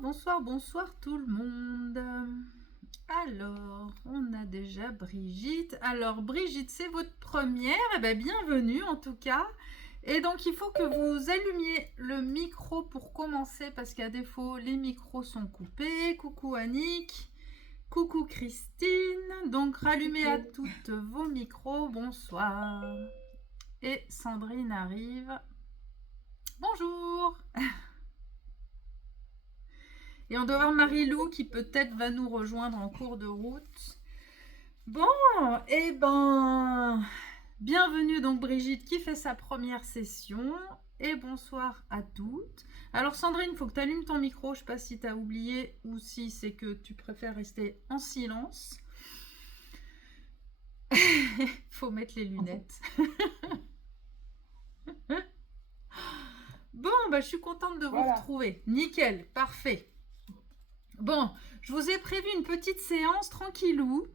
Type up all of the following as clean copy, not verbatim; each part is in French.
Bonsoir tout le monde. Alors, on a déjà Brigitte. Alors, Brigitte, c'est votre première. Eh bien, bienvenue en tout cas. Et donc, il faut que vous allumiez le micro pour commencer parce qu'à défaut, les micros sont coupés. Coucou Annick. Coucou Christine. Donc, rallumez à toutes vos micros. Bonsoir. Et Sandrine arrive. Bonjour. Et on doit voir Marie-Lou qui peut-être va nous rejoindre en cours de route. Bon, eh ben, bienvenue donc Brigitte qui fait sa première session. Et bonsoir à toutes. Alors Sandrine, il faut que tu allumes ton micro. Je ne sais pas si tu as oublié ou si c'est que tu préfères rester en silence. Il faut mettre les lunettes. Bon, bah, je suis contente de vous retrouver. Nickel, parfait. Bon, je vous ai prévu une petite séance tranquillou.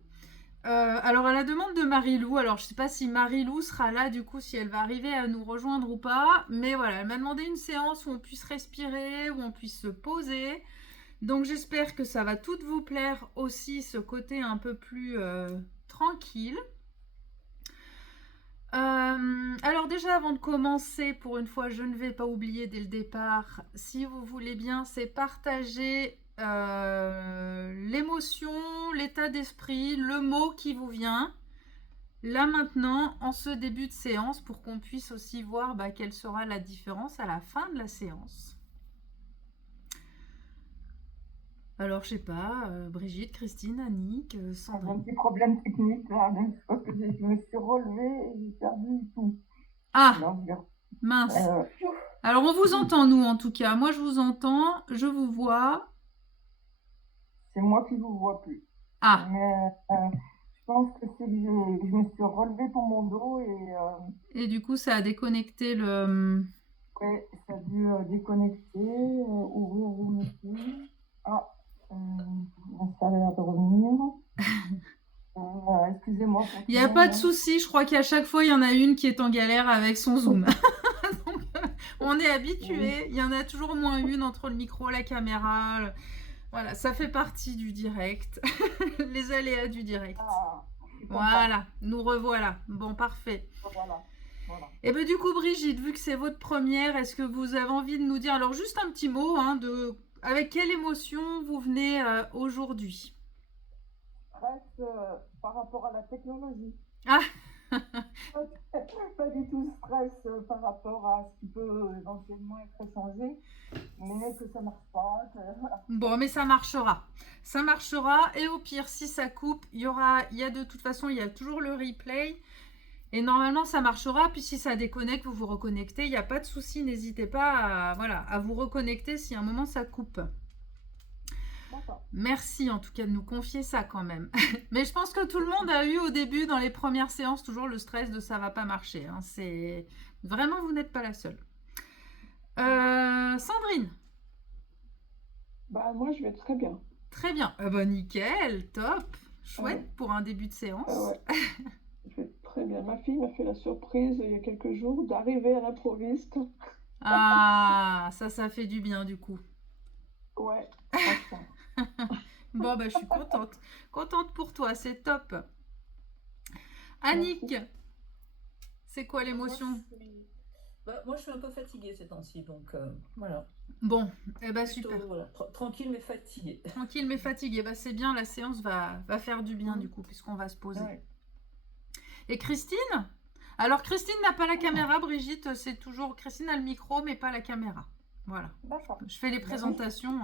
Alors, à la demande de Marie-Lou, alors je ne sais pas si Marie-Lou sera là, du coup, si elle va arriver à nous rejoindre ou pas. Mais voilà, elle m'a demandé une séance où on puisse respirer, où on puisse se poser. Donc, j'espère que ça va toutes vous plaire aussi, ce côté un peu plus tranquille. Alors déjà avant de commencer, pour une fois je ne vais pas oublier dès le départ, si vous voulez bien, c'est partager l'émotion, l'état d'esprit, le mot qui vous vient là maintenant en ce début de séance pour qu'on puisse aussi voir quelle sera la différence à la fin de la séance. Alors, je sais pas, Brigitte, Christine, Annick, Sandrine. J'ai un petit problème technique là, donc je pense que je me suis relevée et j'ai perdu tout. Ah, mince. Alors, on vous entend, nous, en tout cas. Moi, je vous entends, je vous vois. C'est moi qui vous vois plus. Ah. Mais je pense que c'est que je me suis relevée pour mon dos et du coup, ça a déconnecté le... Oui, ça a dû déconnecter, ouvrir, remettre. Ah. Ça a l'air de revenir. Excusez-moi. Il n'y a pas de souci, je crois qu'à chaque fois, il y en a une qui est en galère avec son Zoom. Donc, on est habitué. Il y en a toujours au moins une entre le micro et la caméra. Voilà, ça fait partie du direct. Les aléas du direct. Voilà, nous revoilà. Bon, parfait. Voilà. Et bien du coup, Brigitte, vu que c'est votre première, est-ce que vous avez envie de nous dire, alors juste un petit mot, avec quelle émotion vous venez aujourd'hui? Stress par rapport à la technologie. Ah. Pas du tout stress par rapport à ce qui peut éventuellement être échangé, mais que ça marche pas. Bon, mais ça marchera. Ça marchera. Et au pire, si ça coupe, il y a de toute façon, il y a toujours le replay. Et normalement, ça marchera. Puis si ça déconnecte, vous vous reconnectez. Il n'y a pas de souci. N'hésitez pas à vous reconnecter si à un moment ça coupe. Merci en tout cas de nous confier ça quand même. Mais je pense que tout le monde a eu au début, dans les premières séances, toujours le stress de ça va pas marcher. C'est vraiment, vous n'êtes pas la seule. Sandrine. Moi je vais très bien. Très bien. Nickel, top. Chouette pour un début de séance. Je vais très bien. Ma fille m'a fait la surprise il y a quelques jours d'arriver à l'improviste. Ah, ça fait du bien du coup. Ouais. Bon, je suis contente. Contente pour toi, c'est top. Annick, c'est quoi l'émotion? Moi, je suis un peu fatiguée ces temps-ci, donc voilà. Bon, Plutôt, super. Voilà, tranquille mais fatiguée. Tranquille mais fatiguée. C'est bien, la séance va faire du bien du coup, puisqu'on va se poser. Ouais. Et Christine? Alors, Christine n'a pas la caméra, Brigitte, c'est toujours... Christine a le micro, mais pas la caméra. Voilà. D'accord. Je fais les présentations.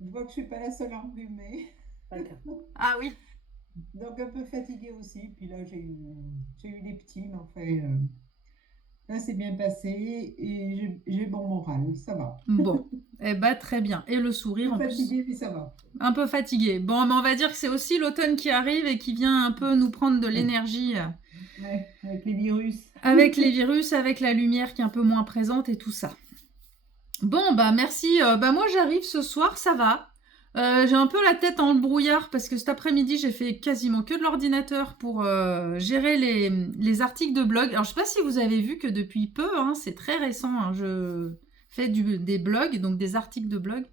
Je vois que je suis pas la seule enrhumée. Ah oui. Donc un peu fatiguée aussi. Puis là, j'ai eu des petits, mais enfin, là, c'est bien passé et j'ai bon moral. Ça va. Bon, très bien. Et le sourire en plus. Fatiguée, mais ça va. Un peu fatiguée. Bon, mais on va dire que c'est aussi l'automne qui arrive et qui vient un peu nous prendre de l'énergie. Ouais, avec les virus. Avec les virus, avec la lumière qui est un peu moins présente et tout ça. Bon, merci. Moi, j'arrive ce soir, ça va. J'ai un peu la tête dans le brouillard parce que cet après-midi, j'ai fait quasiment que de l'ordinateur pour gérer les articles de blog. Alors, je ne sais pas si vous avez vu que depuis peu, c'est très récent, fait des blogs, donc des articles de blog.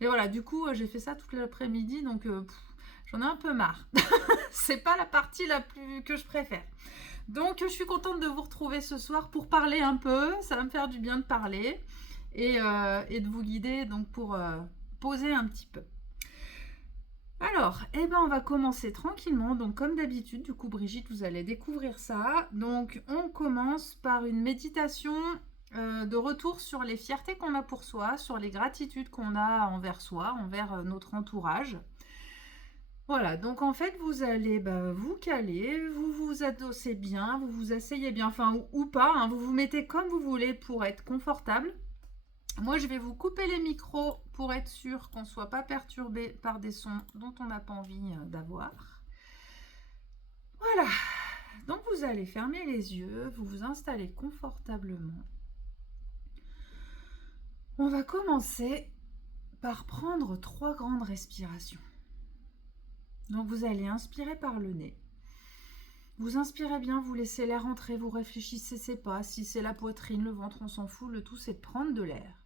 Et voilà, du coup, j'ai fait ça toute l'après-midi, donc j'en ai un peu marre. C'est pas la partie la plus que je préfère. Donc, je suis contente de vous retrouver ce soir pour parler un peu. Ça va me faire du bien de parler et de vous guider donc pour poser un petit peu. Alors, on va commencer tranquillement. Donc, comme d'habitude, du coup, Brigitte, vous allez découvrir ça. Donc, on commence par une méditation de retour sur les fiertés qu'on a pour soi, sur les gratitudes qu'on a envers soi, envers notre entourage. Voilà, donc en fait, vous allez vous caler, vous vous adossez bien, vous vous asseyez bien, enfin, ou pas, hein, vous vous mettez comme vous voulez pour être confortable. Moi, je vais vous couper les micros pour être sûr qu'on ne soit pas perturbé par des sons dont on n'a pas envie d'avoir. Voilà. Donc, vous allez fermer les yeux, vous vous installez confortablement. On va commencer par prendre 3 grandes respirations. Donc, vous allez inspirer par le nez. Vous inspirez bien, vous laissez l'air entrer, vous réfléchissez, c'est pas si c'est la poitrine, le ventre, on s'en fout. Le tout, c'est de prendre de l'air.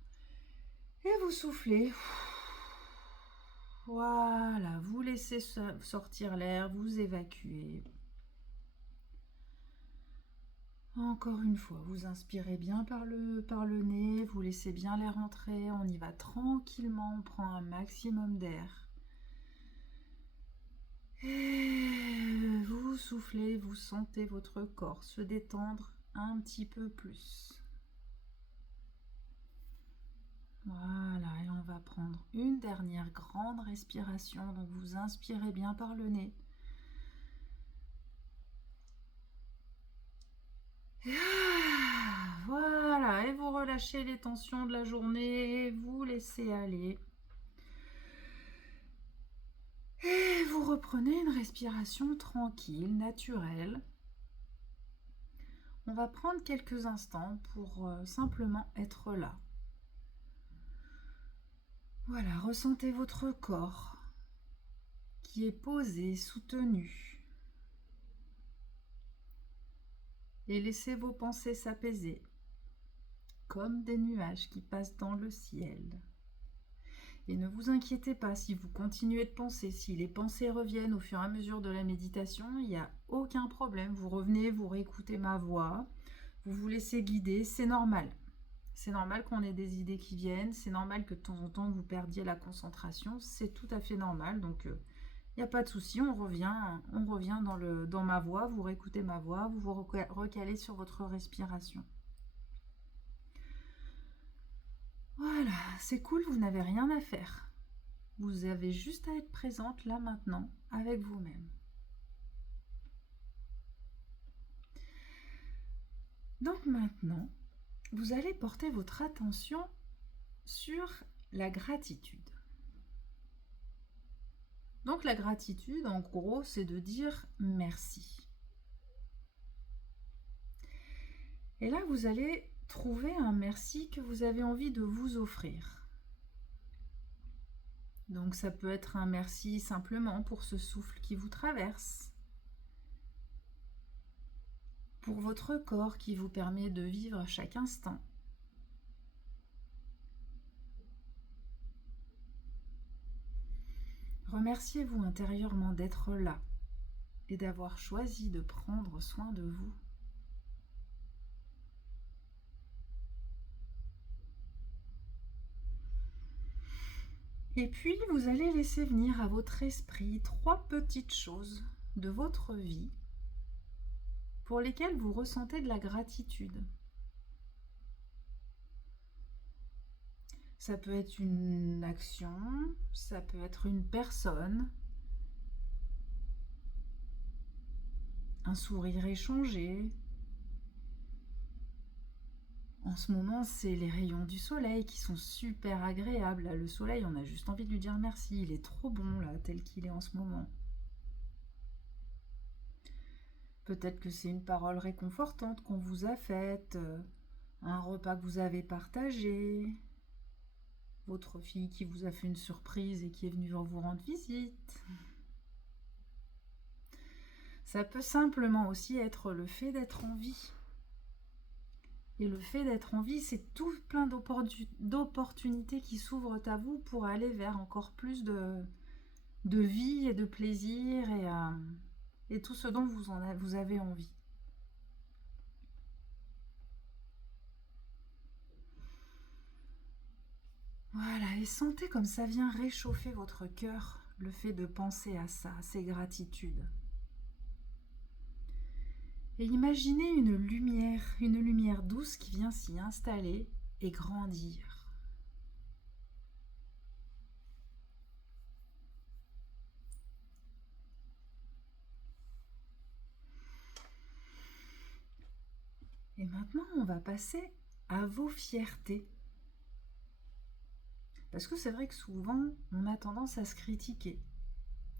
Et vous soufflez. Voilà, vous laissez sortir l'air, vous évacuez. Encore une fois, vous inspirez bien par le nez, vous laissez bien l'air entrer, on y va tranquillement, on prend un maximum d'air. Et vous soufflez, vous sentez votre corps se détendre un petit peu plus. Voilà, et on va prendre une dernière grande respiration. Donc vous inspirez bien par le nez. Voilà, et vous relâchez les tensions de la journée, vous laissez aller. Et vous reprenez une respiration tranquille, naturelle. On va prendre quelques instants pour simplement être là. Voilà, ressentez votre corps qui est posé, soutenu. Et laissez vos pensées s'apaiser, comme des nuages qui passent dans le ciel. Et ne vous inquiétez pas si vous continuez de penser, si les pensées reviennent au fur et à mesure de la méditation, il n'y a aucun problème. Vous revenez, vous réécoutez ma voix, vous vous laissez guider, c'est normal. C'est normal qu'on ait des idées qui viennent, c'est normal que de temps en temps vous perdiez la concentration, c'est tout à fait normal. Donc il n'y a pas de souci, on revient dans ma voix, vous réécoutez ma voix, vous vous recalez sur votre respiration. Voilà, c'est cool, vous n'avez rien à faire. Vous avez juste à être présente là maintenant avec vous-même. Donc maintenant, vous allez porter votre attention sur la gratitude. Donc la gratitude, en gros, c'est de dire merci. Et là, vous allez trouver un merci que vous avez envie de vous offrir. Donc ça peut être un merci simplement pour ce souffle qui vous traverse, pour votre corps qui vous permet de vivre chaque instant. Remerciez-vous intérieurement d'être là et d'avoir choisi de prendre soin de vous. Et puis, vous allez laisser venir à votre esprit 3 petites choses de votre vie pour lesquelles vous ressentez de la gratitude. Ça peut être une action, ça peut être une personne, un sourire échangé. En ce moment, c'est les rayons du soleil qui sont super agréables. Là, le soleil, on a juste envie de lui dire merci. Il est trop bon, là, tel qu'il est en ce moment. Peut-être que c'est une parole réconfortante qu'on vous a faite, un repas que vous avez partagé, votre fille qui vous a fait une surprise et qui est venue vous rendre visite. Ça peut simplement aussi être le fait d'être en vie. Et le fait d'être en vie, c'est tout plein d'opportunités qui s'ouvrent à vous pour aller vers encore plus de vie et de plaisir et tout ce dont vous avez envie. Voilà, et sentez comme ça vient réchauffer votre cœur, le fait de penser à ça, à ces gratitudes. Et imaginez une lumière douce qui vient s'y installer et grandir. Et maintenant, on va passer à vos fiertés. Parce que c'est vrai que souvent, on a tendance à se critiquer,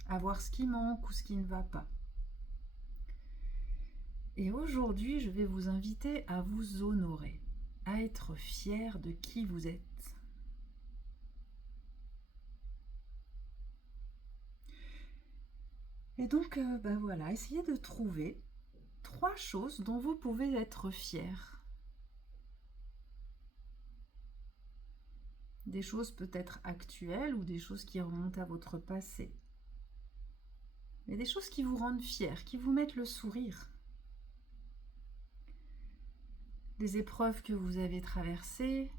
à voir ce qui manque ou ce qui ne va pas. Et aujourd'hui, je vais vous inviter à vous honorer, à être fier de qui vous êtes. Et donc, voilà, essayez de trouver 3 choses dont vous pouvez être fier. Des choses peut-être actuelles ou des choses qui remontent à votre passé. Mais des choses qui vous rendent fiers, qui vous mettent le sourire. Des épreuves que vous avez traversées,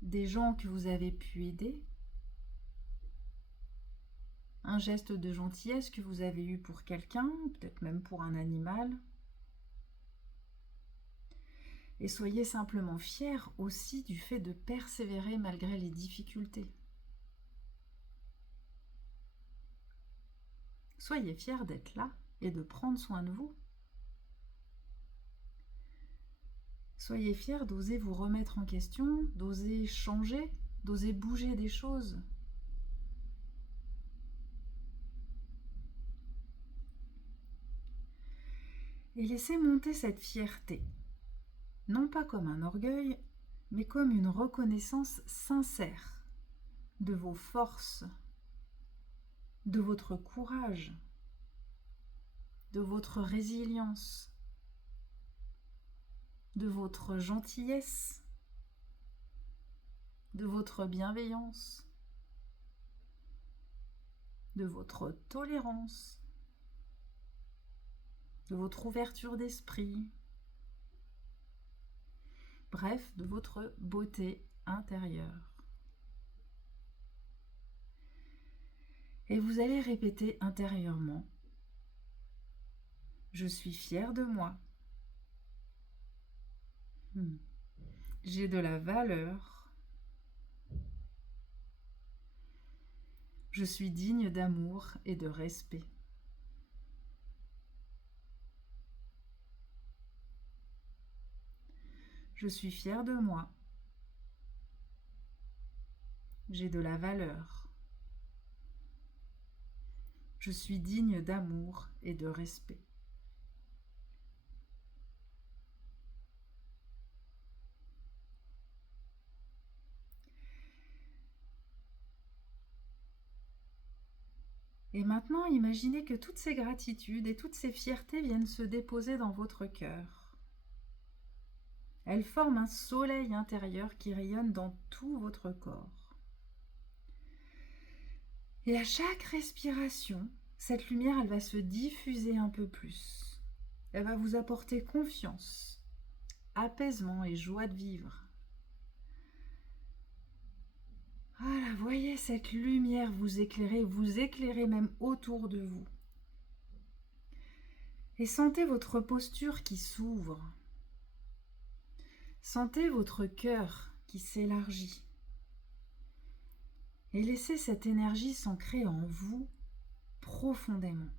des gens que vous avez pu aider, un geste de gentillesse que vous avez eu pour quelqu'un, peut-être même pour un animal. Et soyez simplement fiers aussi du fait de persévérer malgré les difficultés. Soyez fiers d'être là et de prendre soin de vous. Soyez fiers d'oser vous remettre en question, d'oser changer, d'oser bouger des choses. Et laissez monter cette fierté, non pas comme un orgueil, mais comme une reconnaissance sincère de vos forces, de votre courage, de votre résilience, de votre gentillesse, de votre bienveillance, de votre tolérance, de votre ouverture d'esprit, bref, de votre beauté intérieure. Et vous allez répéter intérieurement: je suis fière de moi. J'ai de la valeur. Je suis digne d'amour et de respect. Je suis fière de moi. J'ai de la valeur. Je suis digne d'amour et de respect. Et maintenant, imaginez que toutes ces gratitudes et toutes ces fiertés viennent se déposer dans votre cœur. Elles forment un soleil intérieur qui rayonne dans tout votre corps. Et à chaque respiration, cette lumière, elle va se diffuser un peu plus. Elle va vous apporter confiance, apaisement et joie de vivre. Voilà, voyez cette lumière vous éclairer même autour de vous. Et sentez votre posture qui s'ouvre. Sentez votre cœur qui s'élargit. Et laissez cette énergie s'ancrer en vous profondément.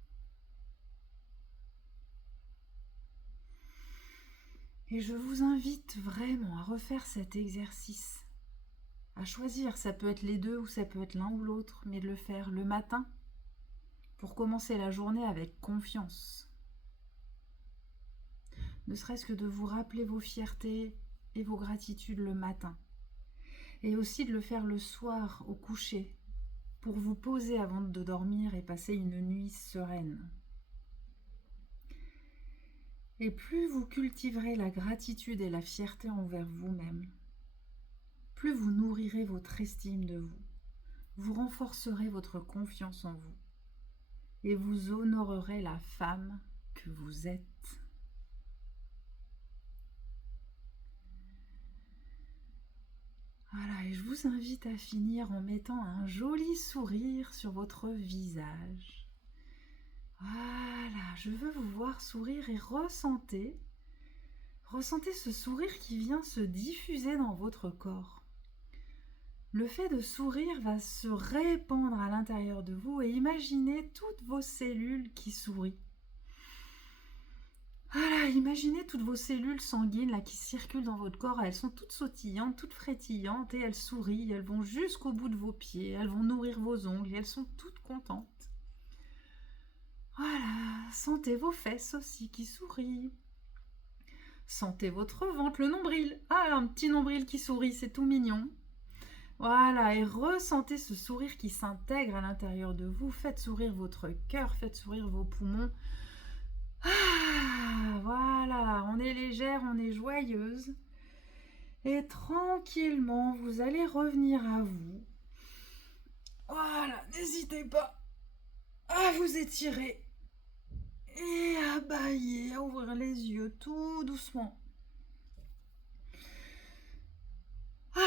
Et je vous invite vraiment à refaire cet exercice. À choisir, ça peut être les deux ou ça peut être l'un ou l'autre, mais de le faire le matin pour commencer la journée avec confiance. Ne serait-ce que de vous rappeler vos fiertés et vos gratitudes le matin. Et aussi de le faire le soir au coucher pour vous poser avant de dormir et passer une nuit sereine. Et plus vous cultiverez la gratitude et la fierté envers vous-même, plus vous nourrirez votre estime de vous, vous renforcerez votre confiance en vous et vous honorerez la femme que vous êtes. Voilà, et je vous invite à finir en mettant un joli sourire sur votre visage. Voilà, je veux vous voir sourire et ressentez ce sourire qui vient se diffuser dans votre corps. Le fait de sourire va se répandre à l'intérieur de vous et imaginez toutes vos cellules qui sourient. Voilà, imaginez toutes vos cellules sanguines là, qui circulent dans votre corps. Elles sont toutes sautillantes, toutes frétillantes et elles sourient. Elles vont jusqu'au bout de vos pieds. Elles vont nourrir vos ongles et elles sont toutes contentes. Voilà, sentez vos fesses aussi qui sourient. Sentez votre ventre, le nombril. Ah, un petit nombril qui sourit, c'est tout mignon. Voilà, et ressentez ce sourire qui s'intègre à l'intérieur de vous. Faites sourire votre cœur, faites sourire vos poumons. Ah, voilà, on est légère, on est joyeuse. Et tranquillement, vous allez revenir à vous. Voilà, n'hésitez pas à vous étirer. Et à bâiller, à ouvrir les yeux tout doucement. Ah.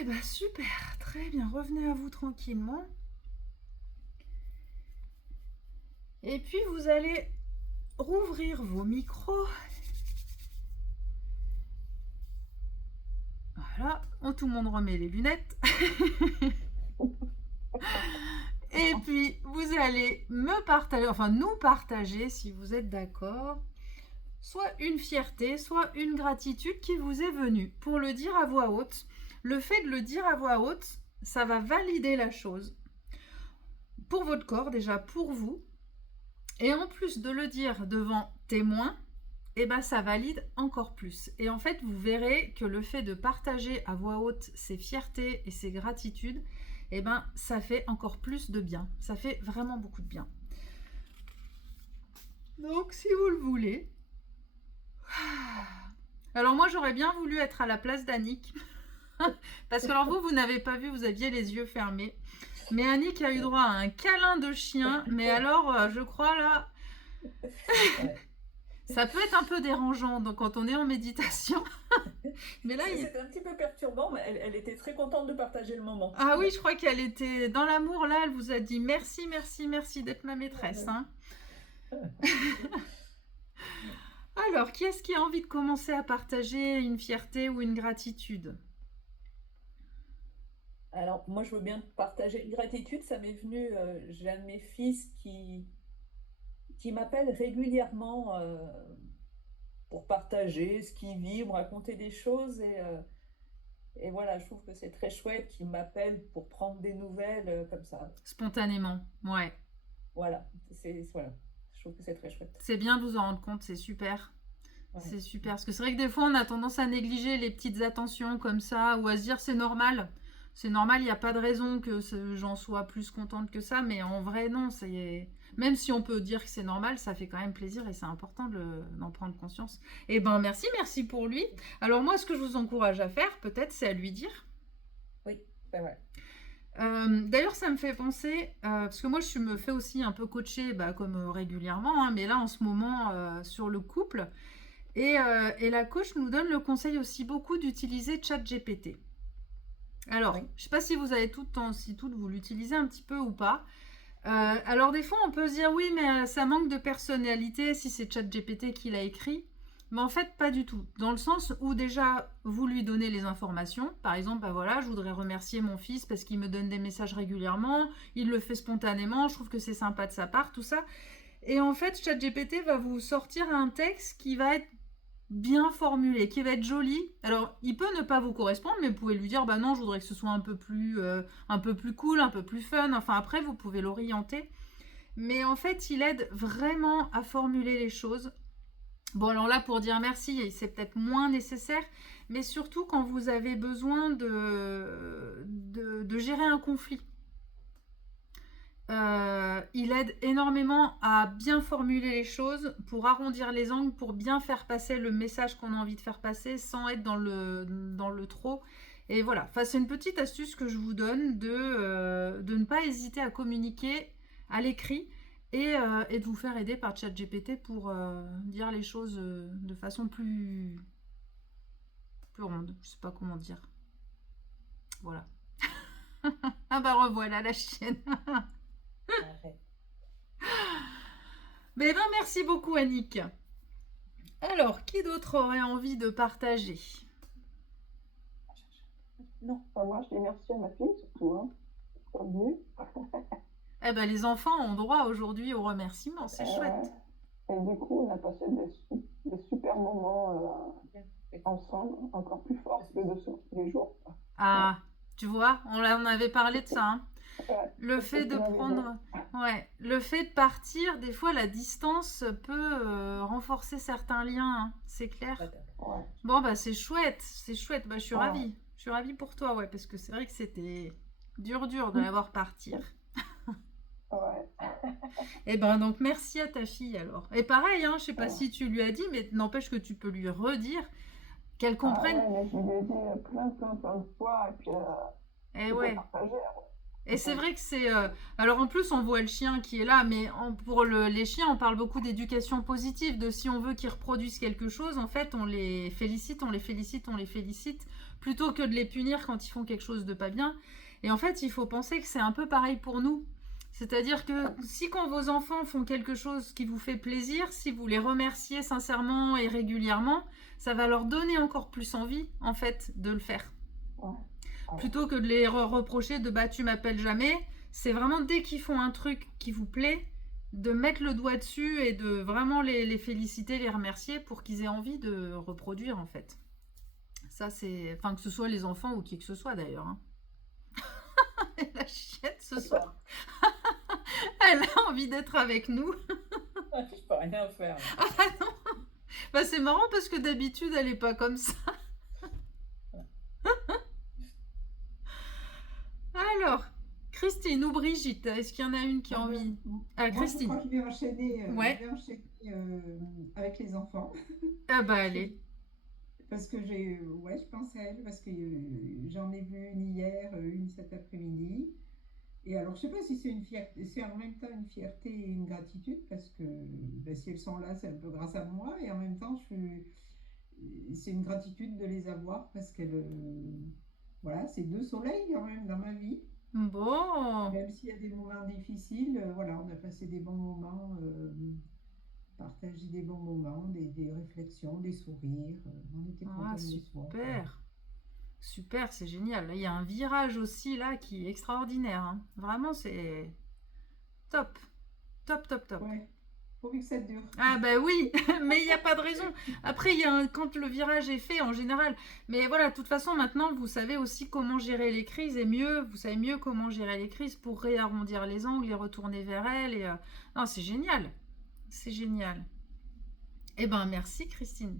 Eh ben super, très bien, revenez à vous tranquillement. Et puis vous allez rouvrir vos micros. Voilà, tout le monde remet les lunettes. Et puis, vous allez me partager, enfin nous partager, si vous êtes d'accord, soit une fierté, soit une gratitude qui vous est venue pour le dire à voix haute. Le fait de le dire à voix haute, ça va valider la chose. Pour votre corps, déjà pour vous. Et en plus de le dire devant témoins, et ben ça valide encore plus. Et en fait, vous verrez que le fait de partager à voix haute ses fiertés et ses gratitudes, et ben ça fait encore plus de bien. Ça fait vraiment beaucoup de bien. Donc, si vous le voulez. Alors moi, j'aurais bien voulu être à la place d'Annick. Parce que alors vous n'avez pas vu, vous aviez les yeux fermés. Mais Annick a eu droit à un câlin de chien. Mais alors, je crois là... Ça peut être un peu dérangeant donc, quand on est en méditation. Mais là, C'était un petit peu perturbant, mais elle était très contente de partager le moment. Ah oui, je crois qu'elle était dans l'amour. Là, elle vous a dit merci, merci, merci d'être ma maîtresse. Hein. Alors, qui est-ce qui a envie de commencer à partager une fierté ou une gratitude? Alors, moi, je veux bien partager une gratitude. Ça m'est venu, j'ai un de mes fils qui m'appelle régulièrement pour partager ce qu'il vit, me raconter des choses. Et voilà, je trouve que c'est très chouette qu'il m'appelle pour prendre des nouvelles comme ça. Spontanément, ouais. Voilà, voilà. Je trouve que c'est très chouette. C'est bien de vous en rendre compte, c'est super. Ouais. C'est super. Parce que c'est vrai que des fois, on a tendance à négliger les petites attentions comme ça, ou à se dire c'est normal. C'est normal, il n'y a pas de raison que j'en sois plus contente que ça, mais en vrai, non. Même si on peut dire que c'est normal, ça fait quand même plaisir et c'est important d'en prendre conscience. Et ben merci pour lui. Alors moi, ce que je vous encourage à faire, peut-être, c'est à lui dire. Oui, c'est vrai. D'ailleurs, ça me fait penser, parce que moi, je me fais aussi un peu coacher, comme régulièrement, hein, mais là, en ce moment, sur le couple. Et la coach nous donne le conseil aussi beaucoup d'utiliser ChatGPT. Alors, oui. Je ne sais pas si vous avez si toutes vous l'utilisez un petit peu ou pas. Alors, des fois, on peut se dire, oui, mais ça manque de personnalité si c'est ChatGPT qui l'a écrit. Mais en fait, pas du tout. Dans le sens où déjà, vous lui donnez les informations. Par exemple, voilà, je voudrais remercier mon fils parce qu'il me donne des messages régulièrement. Il le fait spontanément. Je trouve que c'est sympa de sa part, tout ça. Et en fait, ChatGPT va vous sortir un texte qui va être bien formulé, qui va être joli. Alors, il peut ne pas vous correspondre, mais vous pouvez lui dire, non, je voudrais que ce soit un peu plus cool, un peu plus fun. Enfin, après, vous pouvez l'orienter. Mais en fait, il aide vraiment à formuler les choses. Bon, alors là, pour dire merci, c'est peut-être moins nécessaire, mais surtout quand vous avez besoin de gérer un conflit. Il aide énormément à bien formuler les choses, pour arrondir les angles, pour bien faire passer le message qu'on a envie de faire passer sans être dans le trop. Et voilà, enfin, c'est une petite astuce que je vous donne de ne pas hésiter à communiquer à l'écrit et de vous faire aider par ChatGPT pour dire les choses de façon plus ronde. Je sais pas comment dire. Voilà. Ah bah revoilà la chienne. Arrête. Mais ben merci beaucoup Annick. Alors, qui d'autre aurait envie de partager? Non. Enfin, moi, je dis merci à ma fille, surtout, hein, pour être venue. Eh ben les enfants ont droit aujourd'hui au remerciement, c'est chouette. Et du coup, on a passé des super moments ensemble, encore plus forts que les jours. Ah, tu vois, on avait parlé de ça, hein. Ouais, Le fait de tu m'avais dit. le fait de partir, des fois la distance peut renforcer certains liens, hein, c'est clair. D'accord. Ouais. Bon bah c'est chouette. Bah je suis Ouais. ravie. Je suis ravie pour toi, ouais, parce que c'est vrai que c'était dur de la voir partir. Ouais. Et ben donc merci à ta fille alors. Et pareil, hein, je sais pas Ouais. si tu lui as dit, mais n'empêche que tu peux lui redire qu'elle Ah comprenne. ouais, mais je lui ai dit plein de fois, et puis Et je peux ouais. partager. Et c'est vrai que c'est. Alors en plus, on voit le chien qui est là, mais pour les chiens, on parle beaucoup d'éducation positive, de si on veut qu'ils reproduisent quelque chose, en fait, on les félicite, plutôt que de les punir quand ils font quelque chose de pas bien. Et en fait, il faut penser que c'est un peu pareil pour nous. C'est-à-dire que si quand vos enfants font quelque chose qui vous fait plaisir, si vous les remerciez sincèrement et régulièrement, ça va leur donner encore plus envie, en fait, de le faire. Ouais. Plutôt que de les reprocher de bah tu m'appelles jamais, c'est vraiment dès qu'ils font un truc qui vous plaît, de mettre le doigt dessus et de vraiment les féliciter, les remercier pour qu'ils aient envie de reproduire en fait. Ça c'est, enfin que ce soit les enfants ou qui que ce soit d'ailleurs, hein. Et la chienne ce soir, elle a envie d'être avec nous. Je peux rien faire. Là. Ah bah non. Bah c'est marrant parce que d'habitude elle est pas comme ça. Alors, Christine ou Brigitte, est-ce qu'il y en a une qui a envie? Ah, Moi, je Christine. crois que je vais enchaîner, Ouais. avec les enfants. Ah bah allez. Parce que je pense à elle, parce que j'en ai vu une hier, une cet après-midi. Et alors, je sais pas si c'est une fierté, c'est en même temps une fierté et une gratitude, parce que ben, si elles sont là, c'est un peu grâce à moi. Et en même temps, c'est une gratitude de les avoir, parce voilà, c'est deux soleils quand même dans ma vie. Bon. Même s'il y a des moments difficiles, voilà, on a passé des bons moments, partagé des bons moments, des réflexions, des sourires. On était Ah, contents de soi. super. Super, c'est génial. Là, il y a un virage aussi là qui est extraordinaire, hein. Vraiment, c'est top. Top. Ouais, pourvu que ça dure. Ah bah oui, mais il n'y a pas de raison. Après, quand le virage est fait en général. Mais voilà, de toute façon, maintenant, vous savez aussi comment gérer les crises et vous savez mieux comment gérer les crises pour réarrondir les angles, les retourner vers elles. Non, c'est génial. C'est génial. Eh ben, merci Christine.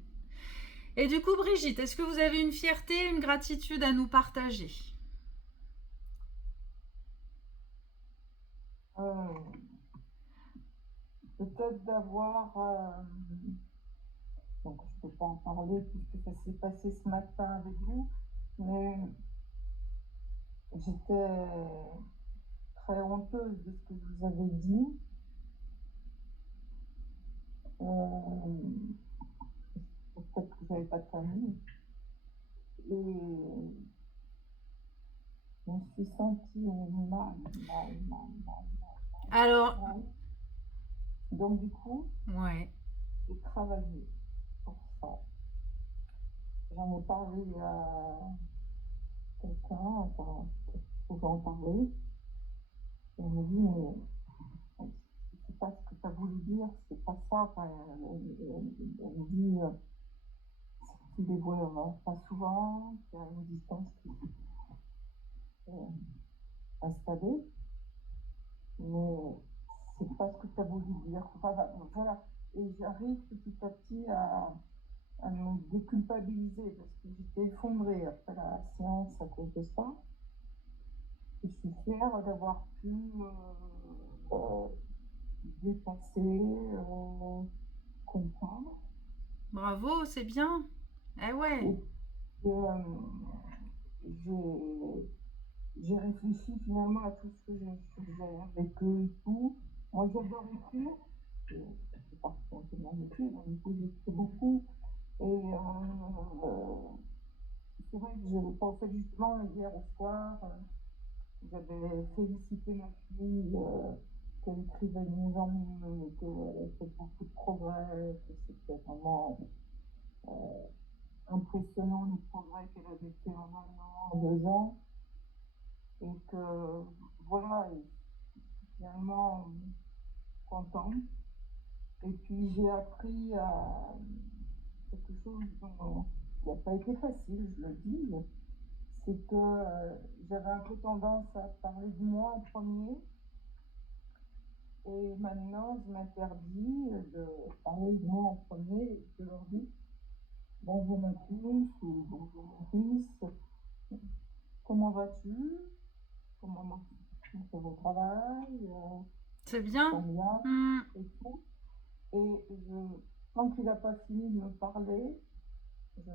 Et du coup, Brigitte, est-ce que vous avez une fierté, une gratitude à nous partager? Euh, Peut-être d'avoir. Donc, je ne peux pas en parler puisque ça s'est passé ce matin avec vous, mais j'étais très honteuse de ce que vous avez dit. Peut-être que vous n'avez pas de famille. Et je me suis sentie mal. Alors, Donc, du coup, ouais. j'ai travaillé pour ça. J'en ai parlé à quelqu'un, enfin, je pouvais en parler. Et elle me dit, mais c'est pas ce que tu as voulu dire, c'est pas ça. Enfin, elle me dit, tu les vois pas souvent, il y a une distance qui est installée, mais c'est pas ce que tu as voulu dire. Enfin, voilà. Et j'arrive petit à petit à me déculpabiliser parce que j'étais effondrée après la séance à cause de ça. Et je suis fière d'avoir pu dépasser, comprendre. Bravo, c'est bien. Eh ouais. Et j'ai réfléchi finalement à tout ce que j'ai vécu et tout. Moi, j'adore écrire. C'est parti un peu de mon métier, donc du coup, j'écris beaucoup. Et c'est vrai que je pensais justement hier au soir, j'avais félicité ma fille, qu'elle écrivait de mieux en mieux, qu'elle avait fait beaucoup de progrès, que c'était vraiment impressionnant le progrès qu'elle avait fait en 1 an, en 2 ans. Et que voilà, et finalement contente. Et puis j'ai appris à quelque chose qui n'a pas été facile, je le dis, c'est que j'avais un peu tendance à parler de moi en premier. Et maintenant, je m'interdis de parler de moi en premier et je leur dis bonjour ma fille ou bonjour mon fils, comment vas-tu? Comment fait au travail? C'est bien. Combien? Hmm. Et tout. Et quand il n'a pas fini de me parler, je ne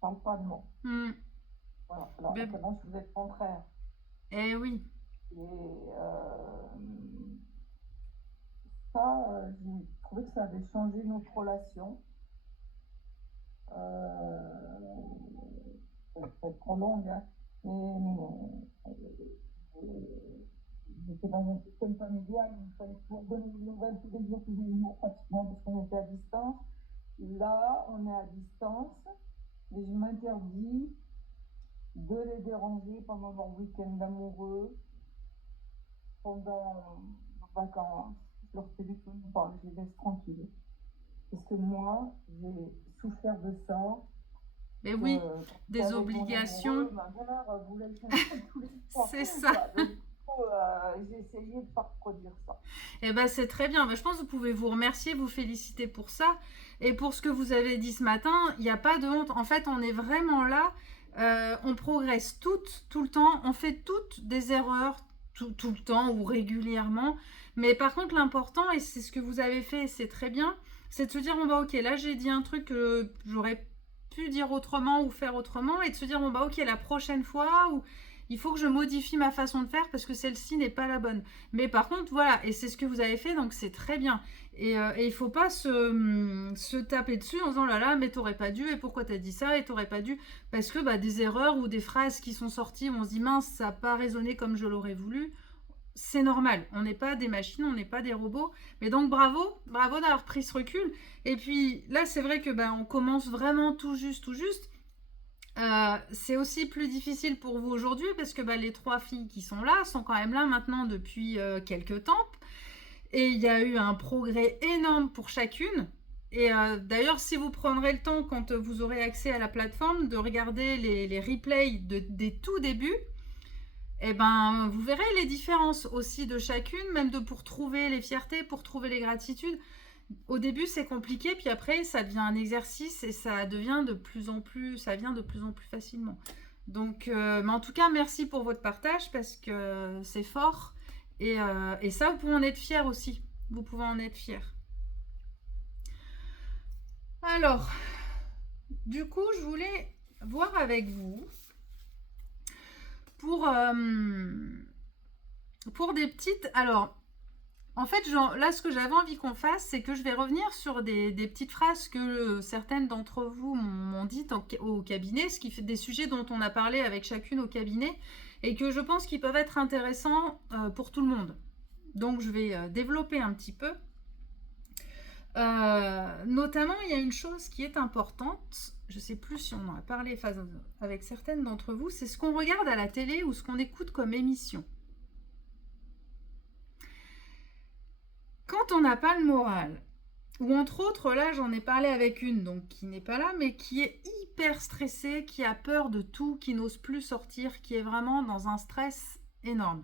parle pas de moi. Hmm. Voilà. Alors, Mais- maintenant, je vous êtes contraire. Eh oui. Et ça, j'ai trouvé que ça avait changé notre relation. Ça va être trop longue, hein. Mais j'étais dans un système familial où il fallait toujours donner des nouvelles tous les jours, pratiquement, parce qu'on était à distance. Là, on est à distance, mais je m'interdis de les déranger pendant leur week-end amoureux, pendant leurs vacances. Je leur téléphone pas, je les laisse tranquilles. Parce que moi, j'ai souffert de ça. Mais oui, des avec mon obligations. amoureux, ma mère voulait le faire tous les soirs. C'est ça. Donc, du coup, j'ai essayé de ne pas reproduire ça. Eh ben, c'est très bien. Ben, je pense que vous pouvez vous remercier, vous féliciter pour ça. Et pour ce que vous avez dit ce matin, il n'y a pas de honte. En fait, on est vraiment là. On progresse toutes, tout le temps. On fait toutes des erreurs tout le temps ou régulièrement. Mais par contre, l'important, et c'est ce que vous avez fait, c'est très bien, c'est de se dire, bon bah ok, là j'ai dit un truc que j'aurais pu dire autrement ou faire autrement, et de se dire, bon bah ok, la prochaine fois, ou il faut que je modifie ma façon de faire parce que celle-ci n'est pas la bonne. Mais par contre, voilà, et c'est ce que vous avez fait, donc c'est très bien. Et il faut pas se taper dessus en disant, là là, mais t'aurais pas dû, et pourquoi t'as dit ça, et t'aurais pas dû, parce que bah, des erreurs ou des phrases qui sont sorties, où on se dit, mince, ça n'a pas résonné comme je l'aurais voulu, c'est normal. On n'est pas des machines, on n'est pas des robots. Mais donc bravo, bravo d'avoir pris ce recul. Et puis là, c'est vrai que bah, on commence vraiment tout juste, tout juste. C'est aussi plus difficile pour vous aujourd'hui parce que bah, les 3 filles qui sont là sont quand même là maintenant depuis quelques temps. Et il y a eu un progrès énorme pour chacune. Et d'ailleurs, si vous prendrez le temps, quand vous aurez accès à la plateforme, de regarder les replays des tout débuts, eh ben, vous verrez les différences aussi de chacune, même pour trouver les fiertés, pour trouver les gratitudes. Au début, c'est compliqué, puis après, ça devient un exercice et ça devient de plus en plus, ça vient de plus en plus facilement. Donc, mais en tout cas, merci pour votre partage parce que c'est fort. Et ça, vous pouvez en être fiers aussi. Vous pouvez en être fiers. Alors, du coup, je voulais voir avec vous pour des petites... Alors, en fait, là, ce que j'avais envie qu'on fasse, c'est que je vais revenir sur des petites phrases que certaines d'entre vous m'ont dites au cabinet, ce qui fait des sujets dont on a parlé avec chacune au cabinet, et que je pense qu'ils peuvent être intéressants pour tout le monde. Donc, je vais développer un petit peu. Notamment, il y a une chose qui est importante, je ne sais plus si on en a parlé avec certaines d'entre vous, c'est ce qu'on regarde à la télé ou ce qu'on écoute comme émission. Quand on n'a pas le moral, ou entre autres, là j'en ai parlé avec une donc qui n'est pas là, mais qui est hyper stressée, qui a peur de tout, qui n'ose plus sortir, qui est vraiment dans un stress énorme.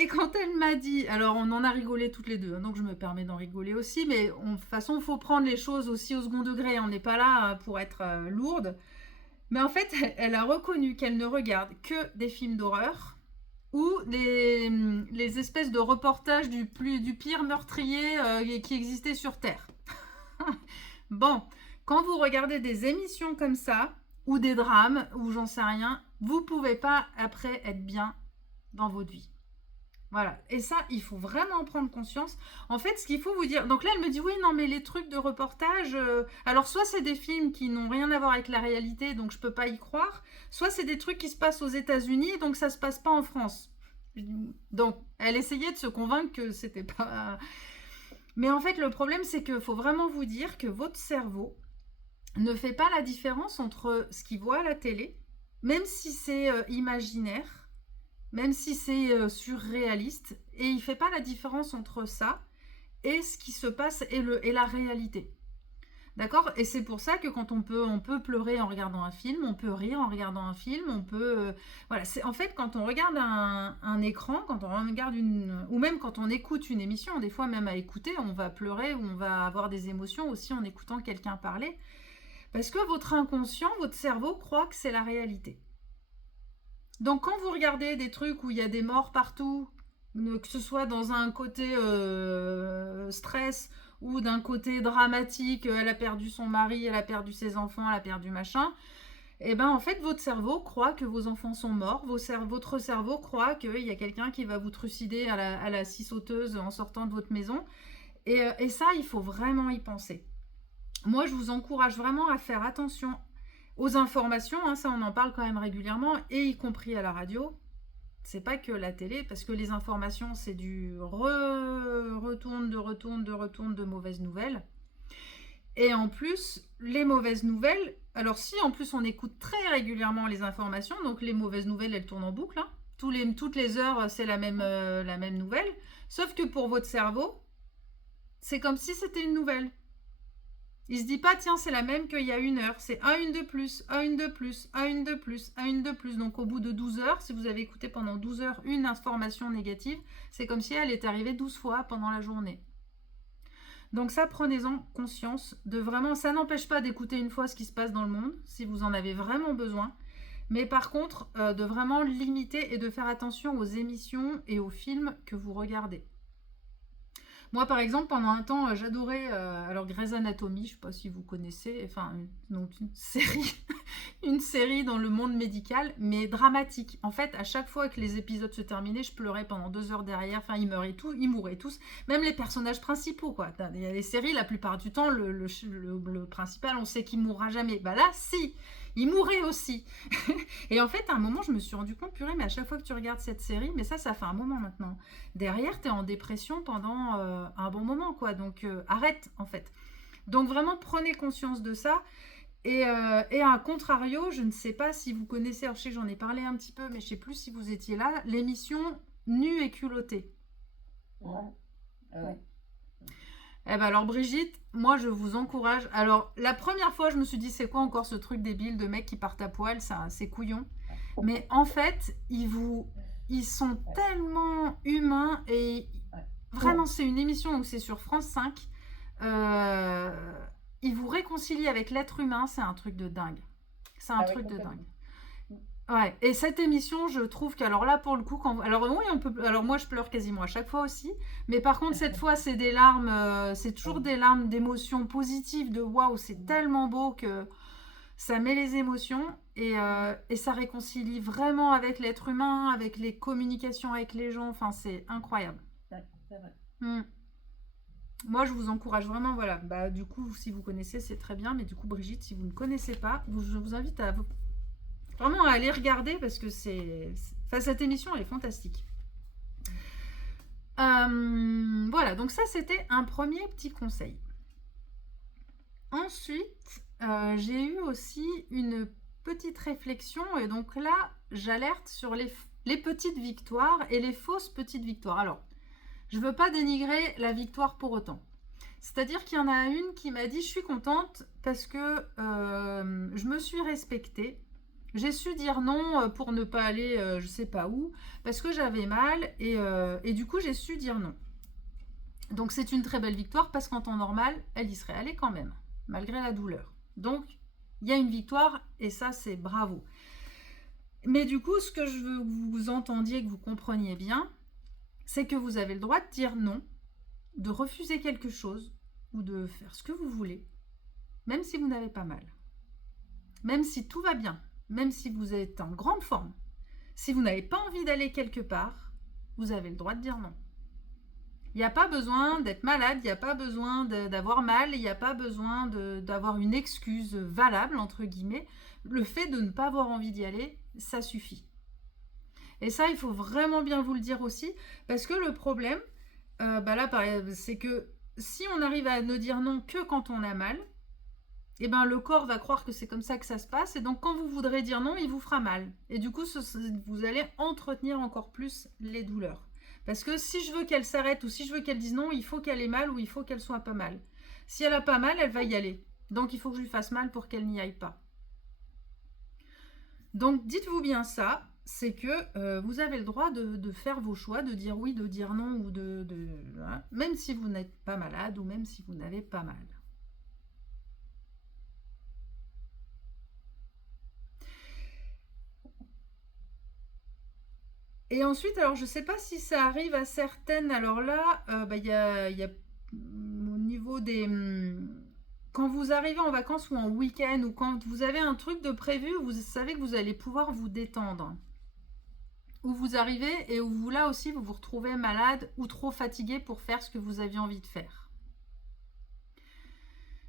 Et quand elle m'a dit, alors on en a rigolé toutes les deux, hein, donc je me permets d'en rigoler aussi, mais de toute façon, il faut prendre les choses aussi au second degré, on n'est pas là pour être lourde. Mais en fait, elle a reconnu qu'elle ne regarde que des films d'horreur ou les espèces de reportages du pire meurtrier qui existait sur Terre. Bon, quand vous regardez des émissions comme ça, ou des drames, ou j'en sais rien, vous pouvez pas après être bien dans votre vie. Voilà, et ça, il faut vraiment en prendre conscience. En fait, ce qu'il faut vous dire... Donc là, elle me dit, oui, non, mais les trucs de reportage... Alors, soit c'est des films qui n'ont rien à voir avec la réalité, donc je peux pas y croire, soit c'est des trucs qui se passent aux États-Unis, donc ça se passe pas en France. Donc, elle essayait de se convaincre que c'était pas... Mais en fait, le problème, c'est qu'il faut vraiment vous dire que votre cerveau ne fait pas la différence entre ce qu'il voit à la télé, même si c'est imaginaire, même si c'est surréaliste, et il ne fait pas la différence entre ça et ce qui se passe et la réalité. D'accord? Et c'est pour ça que quand on peut pleurer en regardant un film, on peut rire en regardant un film, on peut... voilà, c'est en fait quand on regarde un écran, quand on regarde ou même quand on écoute une émission, des fois même à écouter, on va pleurer ou on va avoir des émotions aussi en écoutant quelqu'un parler, parce que votre inconscient, votre cerveau croit que c'est la réalité. Donc quand vous regardez des trucs où il y a des morts partout, que ce soit dans un côté stress ou d'un côté dramatique, elle a perdu son mari, elle a perdu ses enfants, elle a perdu machin, et ben en fait votre cerveau croit que vos enfants sont morts, votre cerveau croit qu'il y a quelqu'un qui va vous trucider à la scie sauteuse en sortant de votre maison, et ça il faut vraiment y penser. Moi je vous encourage vraiment à faire attention aux informations, hein, ça on en parle quand même régulièrement, et y compris à la radio. C'est pas que la télé, parce que les informations, c'est du retourne de mauvaises nouvelles. Et en plus, les mauvaises nouvelles, alors si en plus on écoute très régulièrement les informations, donc les mauvaises nouvelles, elles tournent en boucle, hein. Toutes les heures, c'est la même nouvelle, sauf que pour votre cerveau, c'est comme si c'était une nouvelle. Il se dit pas, tiens, c'est la même qu'il y a une heure. C'est une de plus, une de plus, une de plus, une de plus. Donc, au bout de 12 heures, si vous avez écouté pendant 12 heures une information négative, c'est comme si elle est arrivée 12 fois pendant la journée. Donc ça, prenez-en conscience de vraiment... Ça n'empêche pas d'écouter une fois ce qui se passe dans le monde, si vous en avez vraiment besoin. Mais par contre, de vraiment limiter et de faire attention aux émissions et aux films que vous regardez. Moi, par exemple, pendant un temps, j'adorais alors Grey's Anatomy, je ne sais pas si vous connaissez, enfin, donc une série dans le monde médical, mais dramatique. En fait, à chaque fois que les épisodes se terminaient, je pleurais pendant 2 heures derrière, enfin, ils mouraient tous, même les personnages principaux, quoi. Il y a des séries, la plupart du temps, le principal, on sait qu'il ne mourra jamais. Bah là, si, il mourrait aussi. Et en fait, à un moment, je me suis rendu compte, purée, mais à chaque fois que tu regardes cette série, mais ça fait un moment maintenant. Derrière, tu es en dépression pendant un bon moment, quoi. Donc, arrête, en fait. Donc, vraiment, prenez conscience de ça. Et à contrario, je ne sais pas si vous connaissez, alors je sais que j'en ai parlé un petit peu, mais je ne sais plus si vous étiez là, l'émission Nue et culottée. Ouais. Eh ben alors Brigitte, moi je vous encourage. Alors la première fois je me suis dit c'est quoi encore ce truc débile de mecs qui partent à poil, ça c'est couillon. Mais en fait ils sont tellement humains et vraiment c'est une émission donc c'est sur France 5. Ils vous réconcilient avec l'être humain, c'est un truc de dingue. C'est un truc de dingue. Ouais, et cette émission, je trouve qu'alors là, pour le coup, alors oui, alors moi, je pleure quasiment à chaque fois aussi, mais par contre, cette fois, c'est des larmes, c'est toujours des larmes d'émotions positives, de waouh, c'est tellement beau que ça met les émotions et ça réconcilie vraiment avec l'être humain, avec les communications avec les gens, enfin, c'est incroyable. Ouais, c'est vrai. Moi, je vous encourage vraiment, voilà. Bah, du coup, si vous connaissez, c'est très bien, mais du coup, Brigitte, si vous ne connaissez pas, je vous invite à vraiment à aller regarder parce que cette émission elle est fantastique. Voilà, donc ça c'était un premier petit conseil. Ensuite, j'ai eu aussi une petite réflexion et donc là j'alerte sur les petites victoires et les fausses petites victoires. Alors, je ne veux pas dénigrer la victoire pour autant. C'est-à-dire qu'il y en a une qui m'a dit je suis contente parce que je me suis respectée. J'ai su dire non pour ne pas aller je sais pas où, parce que j'avais mal et du coup j'ai su dire non. Donc c'est une très belle victoire parce qu'en temps normal, elle y serait allée quand même, malgré la douleur. Donc il y a une victoire et ça c'est bravo. Mais du coup, ce que je veux que vous entendiez, que vous compreniez bien, c'est que vous avez le droit de dire non, de refuser quelque chose ou de faire ce que vous voulez, même si vous n'avez pas mal. Même si tout va bien, même si vous êtes en grande forme. Si vous n'avez pas envie d'aller quelque part, vous avez le droit de dire non. Il n'y a pas besoin d'être malade, il n'y a pas besoin d'avoir mal, il n'y a pas besoin d'avoir une excuse valable, entre guillemets. Le fait de ne pas avoir envie d'y aller, ça suffit. Et ça, il faut vraiment bien vous le dire aussi, parce que le problème, c'est que si on arrive à ne dire non que quand on a mal, eh ben, le corps va croire que c'est comme ça que ça se passe, et donc quand vous voudrez dire non, il vous fera mal. Et du coup, vous allez entretenir encore plus les douleurs. Parce que si je veux qu'elle s'arrête ou si je veux qu'elle dise non, il faut qu'elle ait mal ou il faut qu'elle soit pas mal. Si elle a pas mal, elle va y aller. Donc il faut que je lui fasse mal pour qu'elle n'y aille pas. Donc dites-vous bien ça, c'est que vous avez le droit de faire vos choix, de dire oui, de dire non, ou voilà, même si vous n'êtes pas malade ou même si vous n'avez pas mal. Et ensuite, alors je ne sais pas si ça arrive à certaines, alors là, il y a au niveau des... Quand vous arrivez en vacances ou en week-end ou quand vous avez un truc de prévu, vous savez que vous allez pouvoir vous détendre. Où vous arrivez et où vous, là aussi, vous vous retrouvez malade ou trop fatigué pour faire ce que vous aviez envie de faire.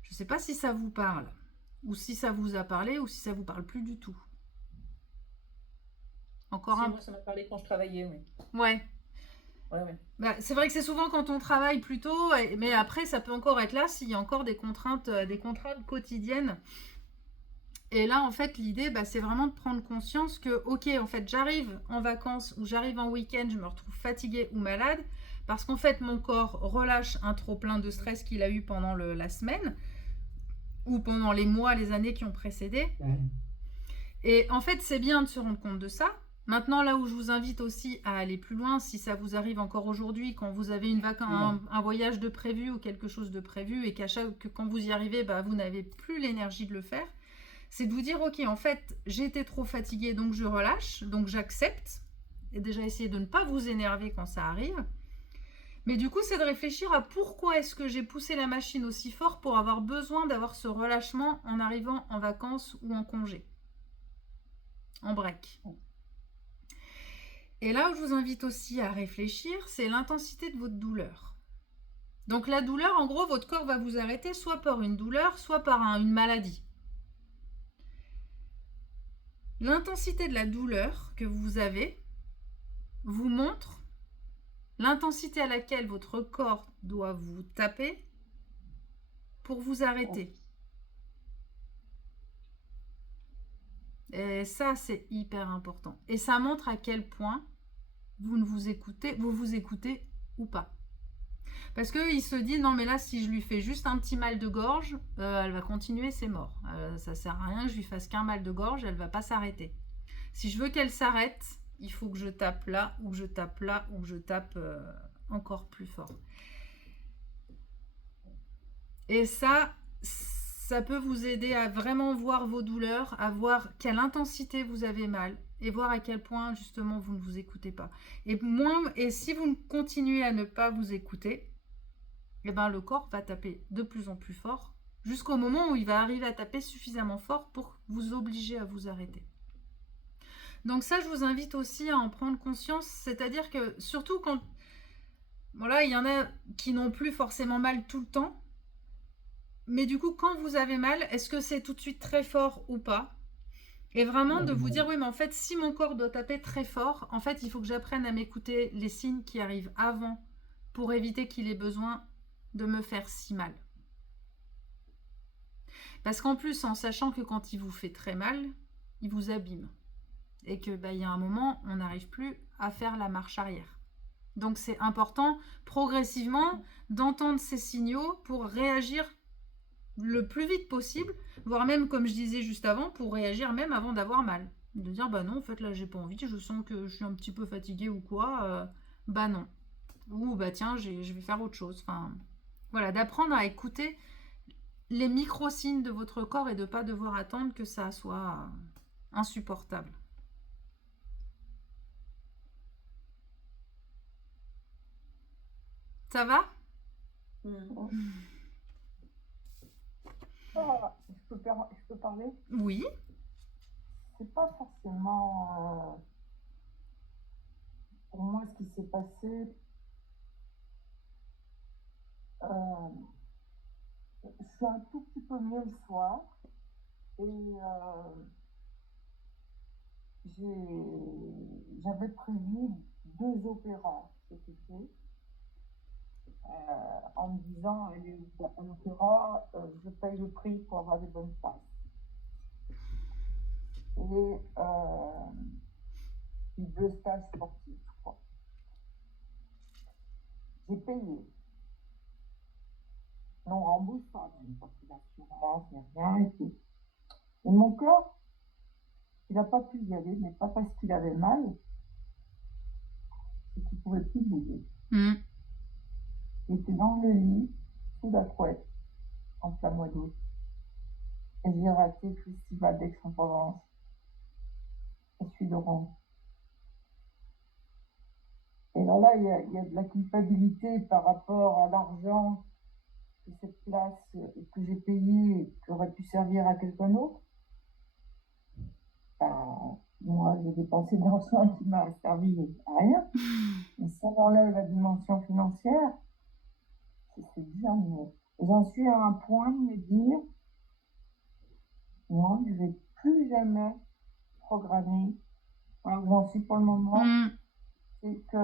Je ne sais pas si ça vous parle, ou si ça vous a parlé, ou si ça vous parle plus du tout. Encore un... Moi, ça m'a parlé quand je travaillais, oui. Ouais. Ouais. Bah, c'est vrai que c'est souvent quand on travaille plus tôt, mais après, ça peut encore être là s'il y a encore des contraintes quotidiennes. Et là, en fait, l'idée, c'est vraiment de prendre conscience que, ok, en fait, j'arrive en vacances ou j'arrive en week-end, je me retrouve fatiguée ou malade, parce qu'en fait, mon corps relâche un trop-plein de stress qu'il a eu pendant la semaine, ou pendant les mois, les années qui ont précédé. Et en fait, c'est bien de se rendre compte de ça. Maintenant, là où je vous invite aussi à aller plus loin, si ça vous arrive encore aujourd'hui, quand vous avez un voyage de prévu ou quelque chose de prévu et que quand vous y arrivez, vous n'avez plus l'énergie de le faire, c'est de vous dire, ok, en fait, j'ai été trop fatiguée, donc je relâche, donc j'accepte. Et déjà, essayez de ne pas vous énerver quand ça arrive. Mais du coup, c'est de réfléchir à pourquoi est-ce que j'ai poussé la machine aussi fort pour avoir besoin d'avoir ce relâchement en arrivant en vacances ou en congé. En break. Et là où je vous invite aussi à réfléchir, c'est l'intensité de votre douleur. Donc la douleur, en gros, votre corps va vous arrêter soit par une douleur, soit par une maladie. L'intensité de la douleur que vous avez vous montre l'intensité à laquelle votre corps doit vous taper pour vous arrêter. Et ça, c'est hyper important. Et ça montre à quel point vous vous écoutez ou pas. Parce qu'il se dit, non mais là, si je lui fais juste un petit mal de gorge, elle va continuer, c'est mort. Ça sert à rien que je lui fasse qu'un mal de gorge, elle va pas s'arrêter. Si je veux qu'elle s'arrête, il faut que je tape là, ou que je tape là, ou que je tape encore plus fort. Et ça peut vous aider à vraiment voir vos douleurs, à voir quelle intensité vous avez mal et voir à quel point justement vous ne vous écoutez pas. Et si vous continuez à ne pas vous écouter, le corps va taper de plus en plus fort jusqu'au moment où il va arriver à taper suffisamment fort pour vous obliger à vous arrêter. Donc ça, je vous invite aussi à en prendre conscience, c'est-à-dire que surtout quand, voilà, il y en a qui n'ont plus forcément mal tout le temps, mais du coup, quand vous avez mal, est-ce que c'est tout de suite très fort ou pas? Et vraiment de vous dire, oui, mais en fait, si mon corps doit taper très fort, en fait, il faut que j'apprenne à m'écouter les signes qui arrivent avant pour éviter qu'il ait besoin de me faire si mal. Parce qu'en plus, en sachant que quand il vous fait très mal, il vous abîme. Et que y a un moment, on n'arrive plus à faire la marche arrière. Donc c'est important progressivement d'entendre ces signaux pour réagir le plus vite possible, voire même, comme je disais juste avant, pour réagir même avant d'avoir mal. De dire, bah non, en fait, là, j'ai pas envie, je sens que je suis un petit peu fatiguée ou quoi, bah non. Ou, bah tiens, je vais faire autre chose. Enfin, voilà, d'apprendre à écouter les micro-signes de votre corps et de pas devoir attendre que ça soit insupportable. Ça va? Je peux parler? Oui. C'est pas forcément pour moi ce qui s'est passé. Je suis un tout petit peu mieux le soir et j'avais prévu 2 opéras cet été en me disant à l'opéra, je paye le prix pour avoir des bonnes places. Et 2 stages sportifs, je crois. J'ai payé. Non remboursable, je n'ai pas pris d'assurance, ni rien et tout. Et mon corps, il n'a pas pu y aller, mais pas parce qu'il avait mal, c'est qu'il ne pouvait plus bouger. Il était dans le lit, sous la couette, en plein mois d'août. Et j'ai raté le festival d'Aix-en-Provence. Je suis de Rouen. Et alors là, il y a de la culpabilité par rapport à l'argent que cette place que j'ai payée, qui aurait pu servir à quelqu'un d'autre. Moi, j'ai dépensé de l'argent qui m'a servi à rien. Mais ça enlève la dimension financière, c'est bien mieux. J'en suis à un point de me dire, moi, je ne vais plus jamais programmer. Alors, j'en suis pour le moment. C'est que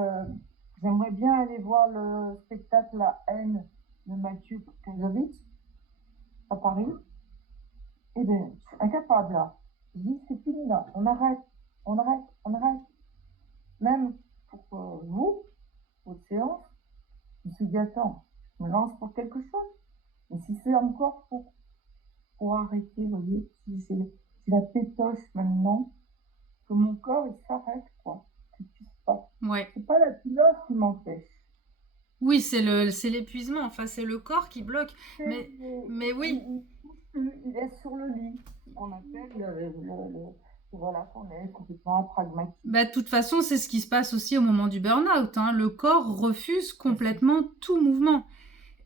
j'aimerais bien aller voir le spectacle La haine de Mathieu Kassovitz à Paris. Eh bien, je suis incapable là. Je dis, c'est fini là, on arrête. Même pour vous, votre séance, je me suis dit, attends, je me lance pour quelque chose. Mais si c'est encore pour arrêter, vous voyez, si c'est la pétoche maintenant, que mon corps, il s'arrête, quoi. Que je puisse pas. Ouais. C'est pas la douleur qui m'empêche. Oui, c'est l'épuisement, enfin, c'est le corps qui bloque. Mais oui. Il est sur le lit, qu'on appelle voilà, qu'on est complètement pragmatique. Bah, de toute façon, c'est ce qui se passe aussi au moment du burn-out. Hein. Le corps refuse complètement tout mouvement.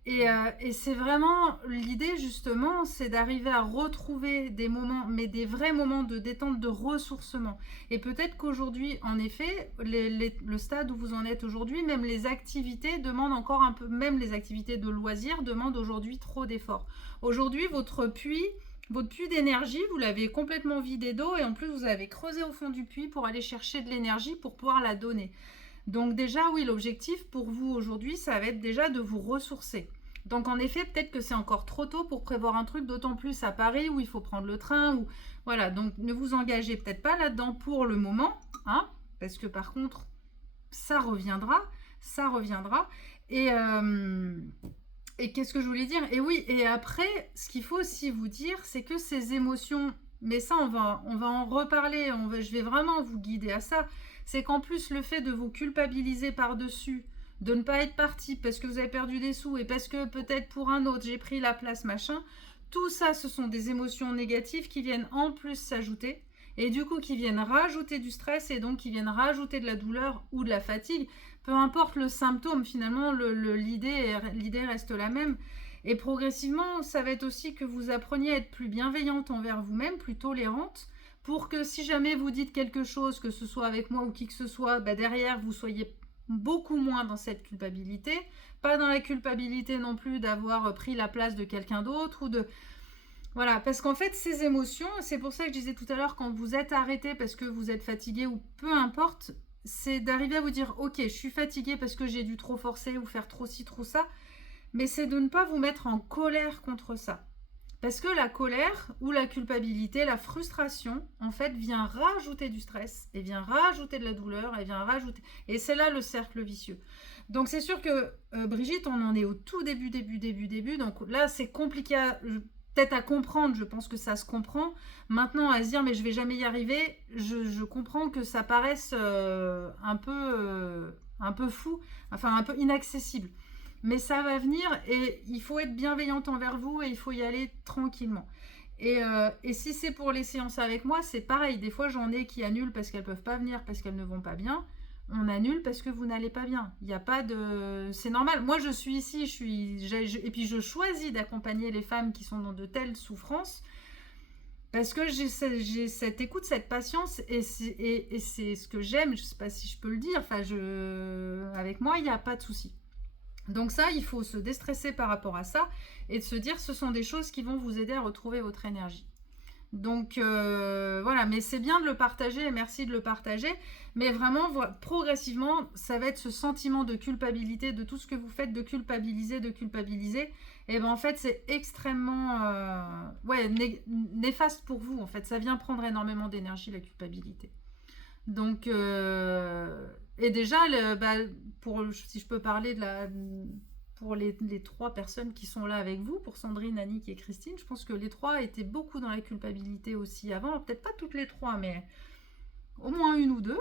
Et c'est vraiment l'idée, justement, c'est d'arriver à retrouver des moments, mais des vrais moments de détente, de ressourcement. Et peut-être qu'aujourd'hui, en effet, le stade où vous en êtes aujourd'hui, même les activités demandent encore un peu, même les activités de loisirs demandent aujourd'hui trop d'efforts. Aujourd'hui, votre puits d'énergie, vous l'avez complètement vidé d'eau et en plus, vous avez creusé au fond du puits pour aller chercher de l'énergie pour pouvoir la donner. Donc déjà, oui, l'objectif pour vous aujourd'hui, ça va être déjà de vous ressourcer. Donc en effet, peut-être que c'est encore trop tôt pour prévoir un truc, d'autant plus à Paris où il faut prendre le train. Ou voilà, donc ne vous engagez peut-être pas là-dedans pour le moment, hein, parce que par contre, ça reviendra. Et qu'est-ce que je voulais dire? Et oui, et après, ce qu'il faut aussi vous dire, c'est que ces émotions, mais ça, on va en reparler, je vais vraiment vous guider à ça, c'est qu'en plus, le fait de vous culpabiliser par-dessus, de ne pas être parti parce que vous avez perdu des sous et parce que peut-être pour un autre, j'ai pris la place, machin, tout ça, ce sont des émotions négatives qui viennent en plus s'ajouter et du coup qui viennent rajouter du stress et donc qui viennent rajouter de la douleur ou de la fatigue. Peu importe le symptôme, finalement, l'idée reste la même. Et progressivement, ça va être aussi que vous appreniez à être plus bienveillante envers vous-même, plus tolérante, pour que si jamais vous dites quelque chose, que ce soit avec moi ou qui que ce soit, bah derrière, vous soyez beaucoup moins dans cette culpabilité. Pas dans la culpabilité non plus d'avoir pris la place de quelqu'un d'autre ou de... Voilà, parce qu'en fait, ces émotions, c'est pour ça que je disais tout à l'heure, quand vous êtes arrêté parce que vous êtes fatigué ou peu importe, c'est d'arriver à vous dire, ok, je suis fatigué parce que j'ai dû trop forcer ou faire trop ci, trop ça, mais c'est de ne pas vous mettre en colère contre ça. Parce que la colère ou la culpabilité, la frustration, en fait, vient rajouter du stress et vient rajouter de la douleur et vient rajouter... Et c'est là le cercle vicieux. Donc c'est sûr que Brigitte, on en est au tout début. Donc là, c'est compliqué peut-être à comprendre, je pense que ça se comprend. Maintenant, à se dire, mais je vais jamais y arriver, je comprends que ça paraisse un peu fou, enfin un peu inaccessible. Mais ça va venir et il faut être bienveillante envers vous et il faut y aller tranquillement. Et si c'est pour les séances avec moi, c'est pareil. Des fois, j'en ai qui annulent parce qu'elles peuvent pas venir, parce qu'elles ne vont pas bien. On annule parce que vous n'allez pas bien. Il n'y a pas de... C'est normal. Moi, je suis ici, et puis je choisis d'accompagner les femmes qui sont dans de telles souffrances parce que j'ai cette écoute, cette patience, et c'est ce que j'aime. Je ne sais pas si je peux le dire. Enfin, avec moi, il n'y a pas de souci. Donc ça, il faut se déstresser par rapport à ça et de se dire ce sont des choses qui vont vous aider à retrouver votre énergie. Donc voilà, mais c'est bien de le partager et merci de le partager. Mais vraiment, progressivement, ça va être ce sentiment de culpabilité, de tout ce que vous faites, de culpabiliser. Et ben en fait, c'est extrêmement néfaste pour vous. En fait, ça vient prendre énormément d'énergie, la culpabilité. Donc, et déjà, si je peux parler pour les 3 personnes qui sont là avec vous, pour Sandrine, Annick et Christine, je pense que les 3 étaient beaucoup dans la culpabilité aussi avant. Peut-être pas toutes les 3, mais au moins 1 ou 2.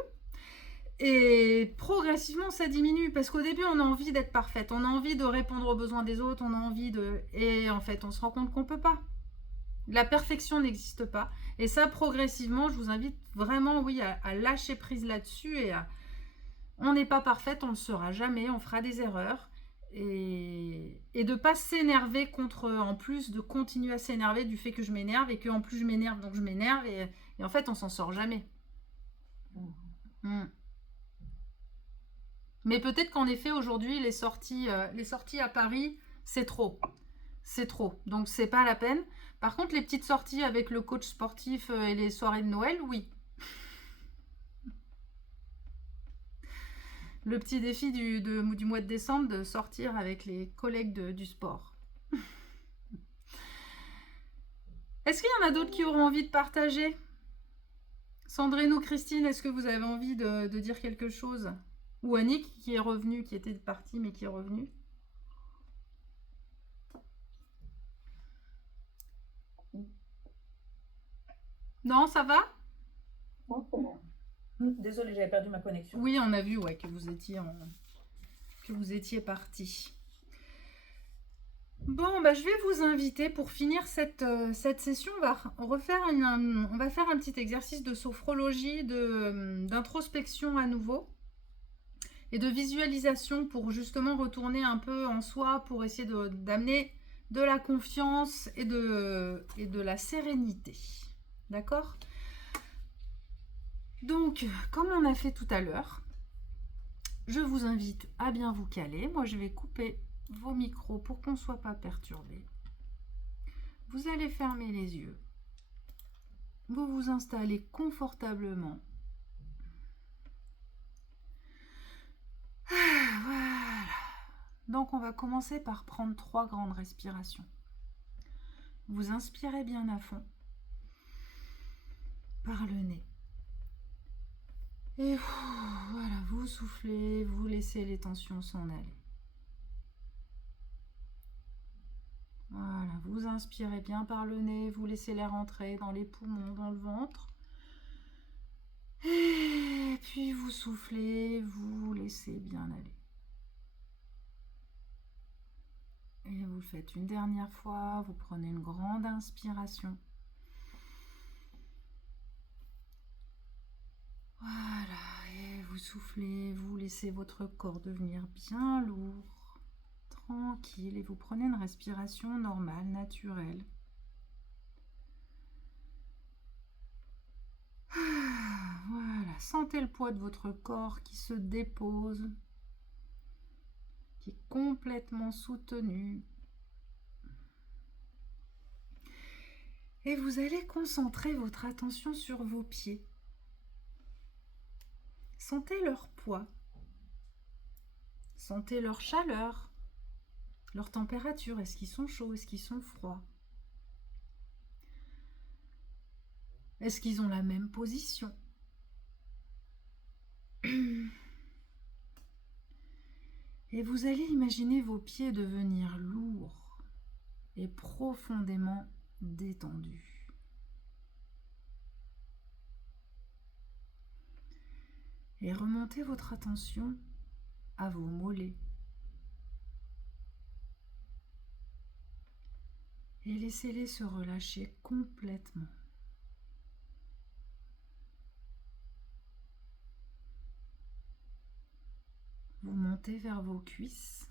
Et progressivement, ça diminue parce qu'au début, on a envie d'être parfaite, on a envie de répondre aux besoins des autres, on a envie de... Et en fait, on se rend compte qu'on peut pas. La perfection n'existe pas. Et ça, progressivement, je vous invite vraiment, oui, à lâcher prise là-dessus. On n'est pas parfaite, on ne le sera jamais, on fera des erreurs. Et de ne pas s'énerver en plus de continuer à s'énerver du fait que je m'énerve et qu'en plus je m'énerve, donc je m'énerve. Et en fait, on s'en sort jamais. Mais peut-être qu'en effet, aujourd'hui, les sorties à Paris, c'est trop. C'est trop. Donc, c'est pas la peine. Par contre, les petites sorties avec le coach sportif et les soirées de Noël, oui. Le petit défi du mois de décembre, de sortir avec les collègues du sport. Est-ce qu'il y en a d'autres qui auront envie de partager? Sandrine ou Christine, est-ce que vous avez envie de dire quelque chose? Ou Annick qui est revenue, qui était partie mais qui est revenue? Non, ça va? Non, c'est bon. Désolée, j'avais perdu ma connexion. Oui, on a vu que vous étiez parti. Bon, je vais vous inviter pour finir cette session. On va faire un petit exercice de sophrologie, d'introspection à nouveau et de visualisation pour justement retourner un peu en soi, pour essayer d'amener de la confiance et de la sérénité. D'accord ? Donc, comme on a fait tout à l'heure, je vous invite à bien vous caler. Moi, je vais couper vos micros pour qu'on ne soit pas perturbé. Vous allez fermer les yeux. Vous vous installez confortablement. Voilà. Donc, on va commencer par prendre 3 grandes respirations. Vous inspirez bien à fond par le nez. Et voilà, vous soufflez, vous laissez les tensions s'en aller. Voilà, vous inspirez bien par le nez, vous laissez l'air entrer dans les poumons, dans le ventre. Et puis vous soufflez, vous laissez bien aller. Et vous le faites une dernière fois, vous prenez une grande inspiration. Voilà, et vous soufflez, vous laissez votre corps devenir bien lourd, tranquille, et vous prenez une respiration normale, naturelle. Voilà, sentez le poids de votre corps qui se dépose, qui est complètement soutenu. Et vous allez concentrer votre attention sur vos pieds. Sentez leur poids, sentez leur chaleur, leur température. Est-ce qu'ils sont chauds, est-ce qu'ils sont froids? Est-ce qu'ils ont la même position? Et vous allez imaginer vos pieds devenir lourds et profondément détendu. Et remontez votre attention à vos mollets. Et laissez-les se relâcher complètement. Vous montez vers vos cuisses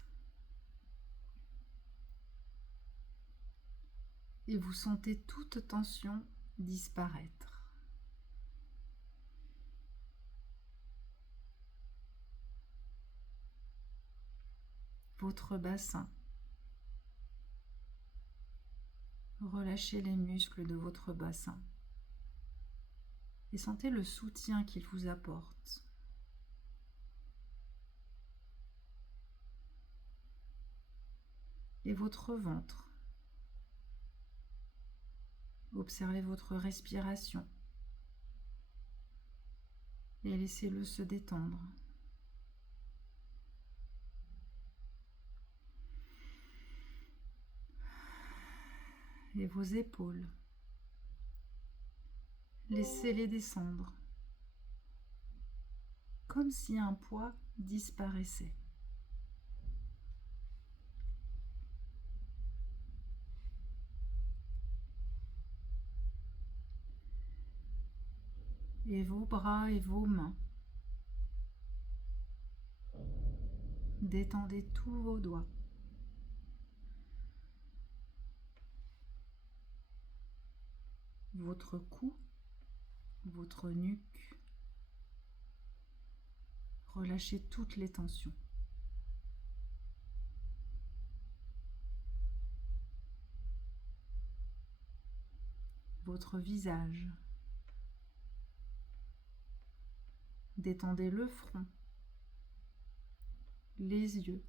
et vous sentez toute tension disparaître. Votre bassin. Relâchez les muscles de votre bassin et sentez le soutien qu'il vous apporte. Et votre ventre. Observez votre respiration et laissez-le se détendre. Et vos épaules. Laissez-les descendre, comme si un poids disparaissait. Et vos bras et vos mains. Détendez tous vos doigts. Votre cou, votre nuque. Relâchez toutes les tensions. Votre visage. Détendez le front, les yeux,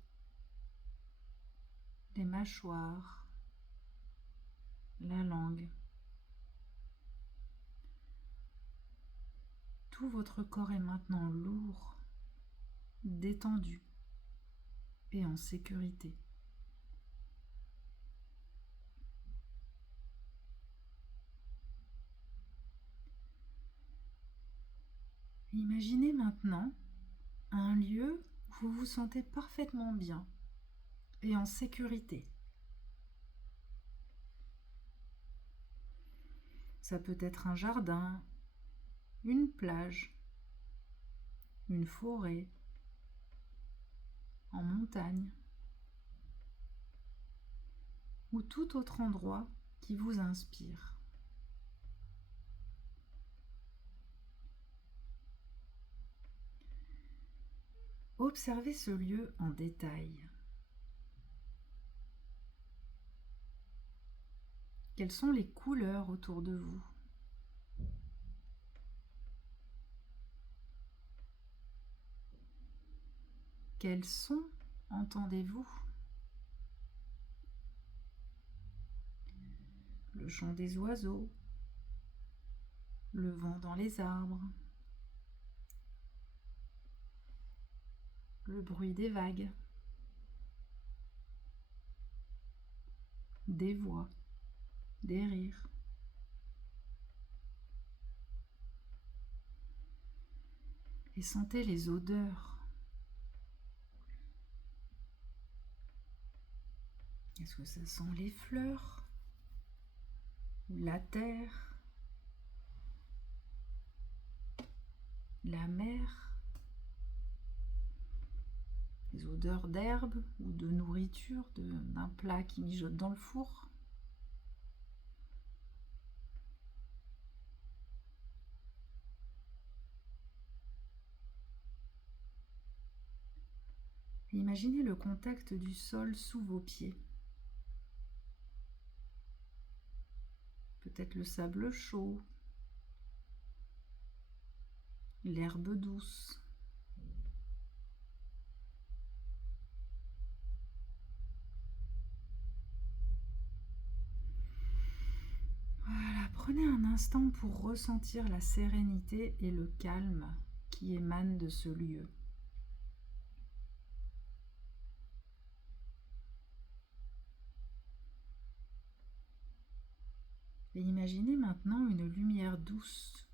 les mâchoires, la langue. Tout votre corps est maintenant lourd, détendu et en sécurité. Imaginez maintenant un lieu où vous vous sentez parfaitement bien et en sécurité. Ça peut être un jardin, une plage, une forêt, en montagne ou tout autre endroit qui vous inspire. Observez ce lieu en détail. Quelles sont les couleurs autour de vous? Quels sons entendez-vous? Le chant des oiseaux, le vent dans les arbres, le bruit des vagues, des voix, des rires. Et sentez les odeurs. Est-ce que ça sent les fleurs, la terre, la mer, les odeurs d'herbe ou de nourriture, d'un plat qui mijote dans le four? Imaginez le contact du sol sous vos pieds. Peut-être le sable chaud, l'herbe douce. Voilà, prenez un instant pour ressentir la sérénité et le calme qui émanent de ce lieu. Et imaginez maintenant une lumière douce,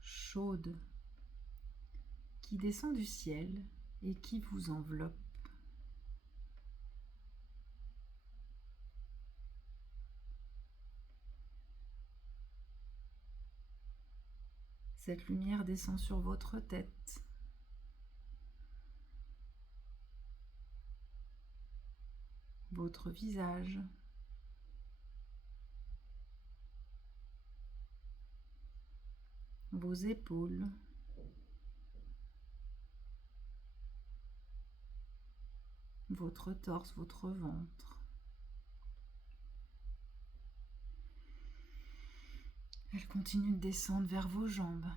chaude, qui descend du ciel et qui vous enveloppe. Cette lumière descend sur votre tête, votre visage, vos épaules, votre torse, votre ventre. Elle continue de descendre vers vos jambes.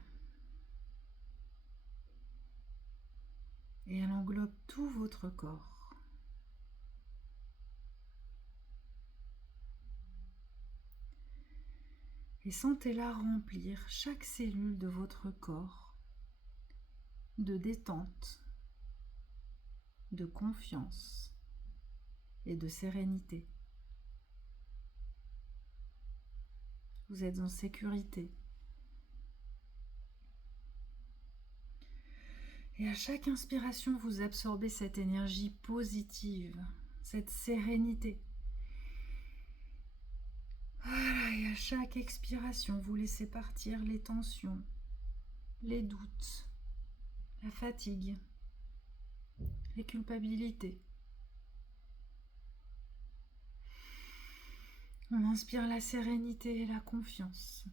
Et elle englobe tout votre corps. Et sentez-la remplir chaque cellule de votre corps de détente, de confiance et de sérénité. Vous êtes en sécurité. Et à chaque inspiration, vous absorbez cette énergie positive, cette sérénité. Voilà, et à chaque expiration, vous laissez partir les tensions, les doutes, la fatigue, les culpabilités. On inspire la sérénité et la confiance.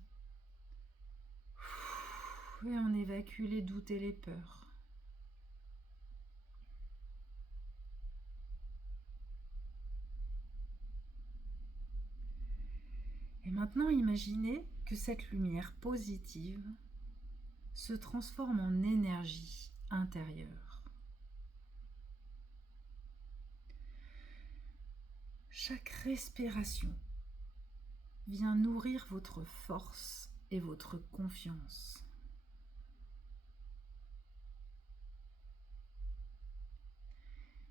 Et on évacue les doutes et les peurs. Et maintenant, imaginez que cette lumière positive se transforme en énergie intérieure. Chaque respiration vient nourrir votre force et votre confiance.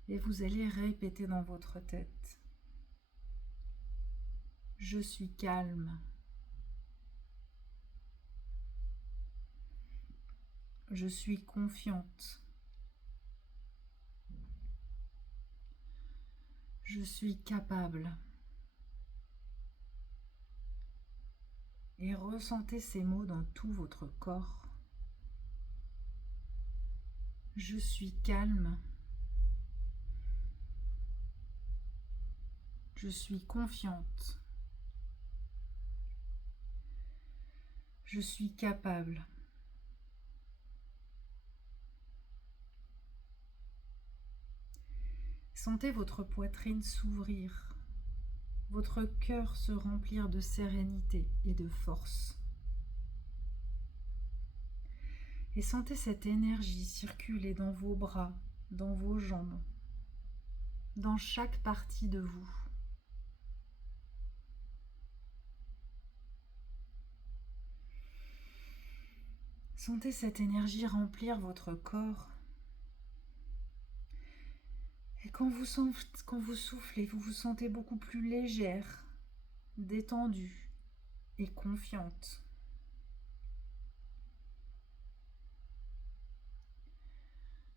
Et vous allez répéter dans votre tête: je suis calme. Je suis confiante. Je suis capable. Et ressentez ces mots dans tout votre corps. Je suis calme. Je suis confiante. Je suis capable. Sentez votre poitrine s'ouvrir, votre cœur se remplir de sérénité et de force. Et sentez cette énergie circuler dans vos bras, dans vos jambes, dans chaque partie de vous. Sentez cette énergie remplir votre corps. Et quand vous soufflez, vous vous sentez beaucoup plus légère, détendue et confiante.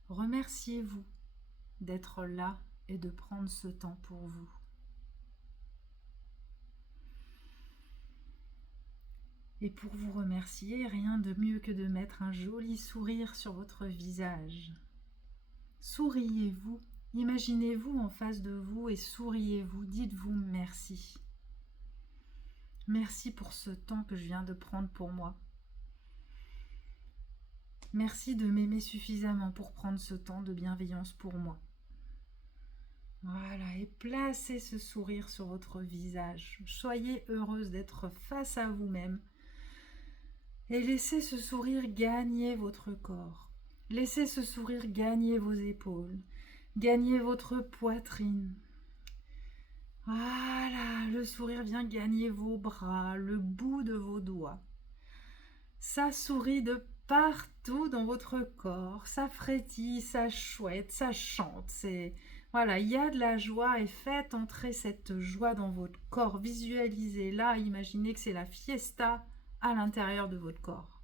Remerciez-vous d'être là et de prendre ce temps pour vous. Et pour vous remercier, rien de mieux que de mettre un joli sourire sur votre visage. Souriez-vous. Imaginez-vous en face de vous et souriez-vous, dites-vous merci. Merci pour ce temps que je viens de prendre pour moi. Merci de m'aimer suffisamment pour prendre ce temps de bienveillance pour moi. Voilà, et placez ce sourire sur votre visage. Soyez heureuse d'être face à vous-même et laissez ce sourire gagner votre corps. Laissez ce sourire gagner vos épaules. Gagnez votre poitrine. Voilà, le sourire vient gagner vos bras, le bout de vos doigts. Ça sourit de partout dans votre corps. Ça frétille, ça chouette, ça chante. Voilà, il y a de la joie et faites entrer cette joie dans votre corps. Visualisez-la, imaginez que c'est la fiesta à l'intérieur de votre corps.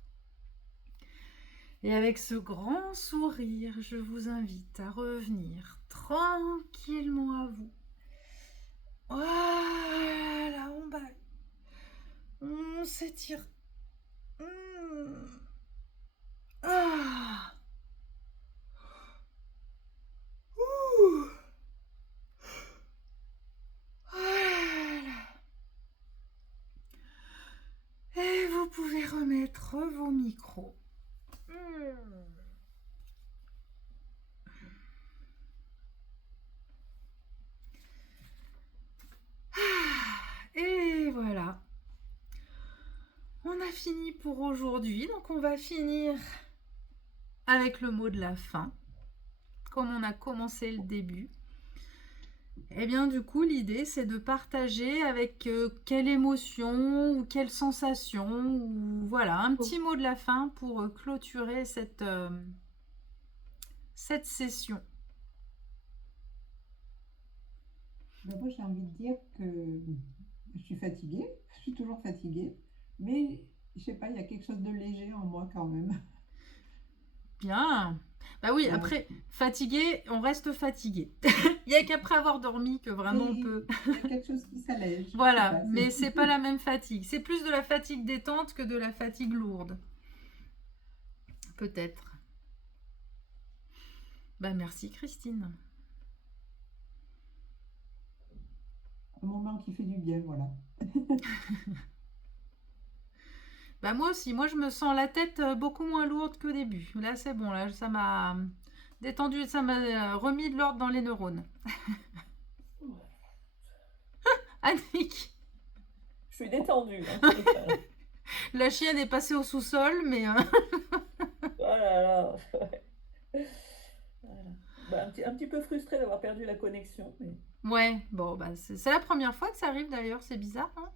Et avec ce grand sourire, je vous invite à revenir tranquillement à vous. Voilà, on baille. On s'étire. Ah. Ouh. Voilà. Et vous pouvez remettre vos micros. Et voilà. On a fini pour aujourd'hui. Donc on va finir avec le mot de la fin. Comme on a commencé le début. Et bien du coup l'idée c'est de partager avec quelle émotion ou quelle sensation ou voilà un petit mot de la fin pour clôturer cette session. Moi, j'ai envie de dire que je suis fatiguée, je suis toujours fatiguée, mais je sais pas, il y a quelque chose de léger en moi quand même. Bien. Bah oui, Ouais. après, fatigué, on reste fatigué. Il n'y a qu'après avoir dormi que vraiment on Oui, peut. il y a quelque chose qui s'allège. je sais Voilà, pas, mais c'est pas la même fatigue. C'est plus de la fatigue détente que de la fatigue lourde. Peut-être. Bah merci Christine. un moment qui fait du bien, voilà. Bah moi aussi, moi je me sens la tête beaucoup moins lourde qu'au début. Là c'est bon, là ça m'a détendu, ça m'a remis de l'ordre dans les neurones. Annick, Je suis détendue. En tous les cas. la chienne est passée au sous-sol, mais Oh là là. Voilà. Bah, un petit peu frustrée d'avoir perdu la connexion. Mais... ouais, bon bah c'est la première fois que ça arrive d'ailleurs, c'est bizarre, hein.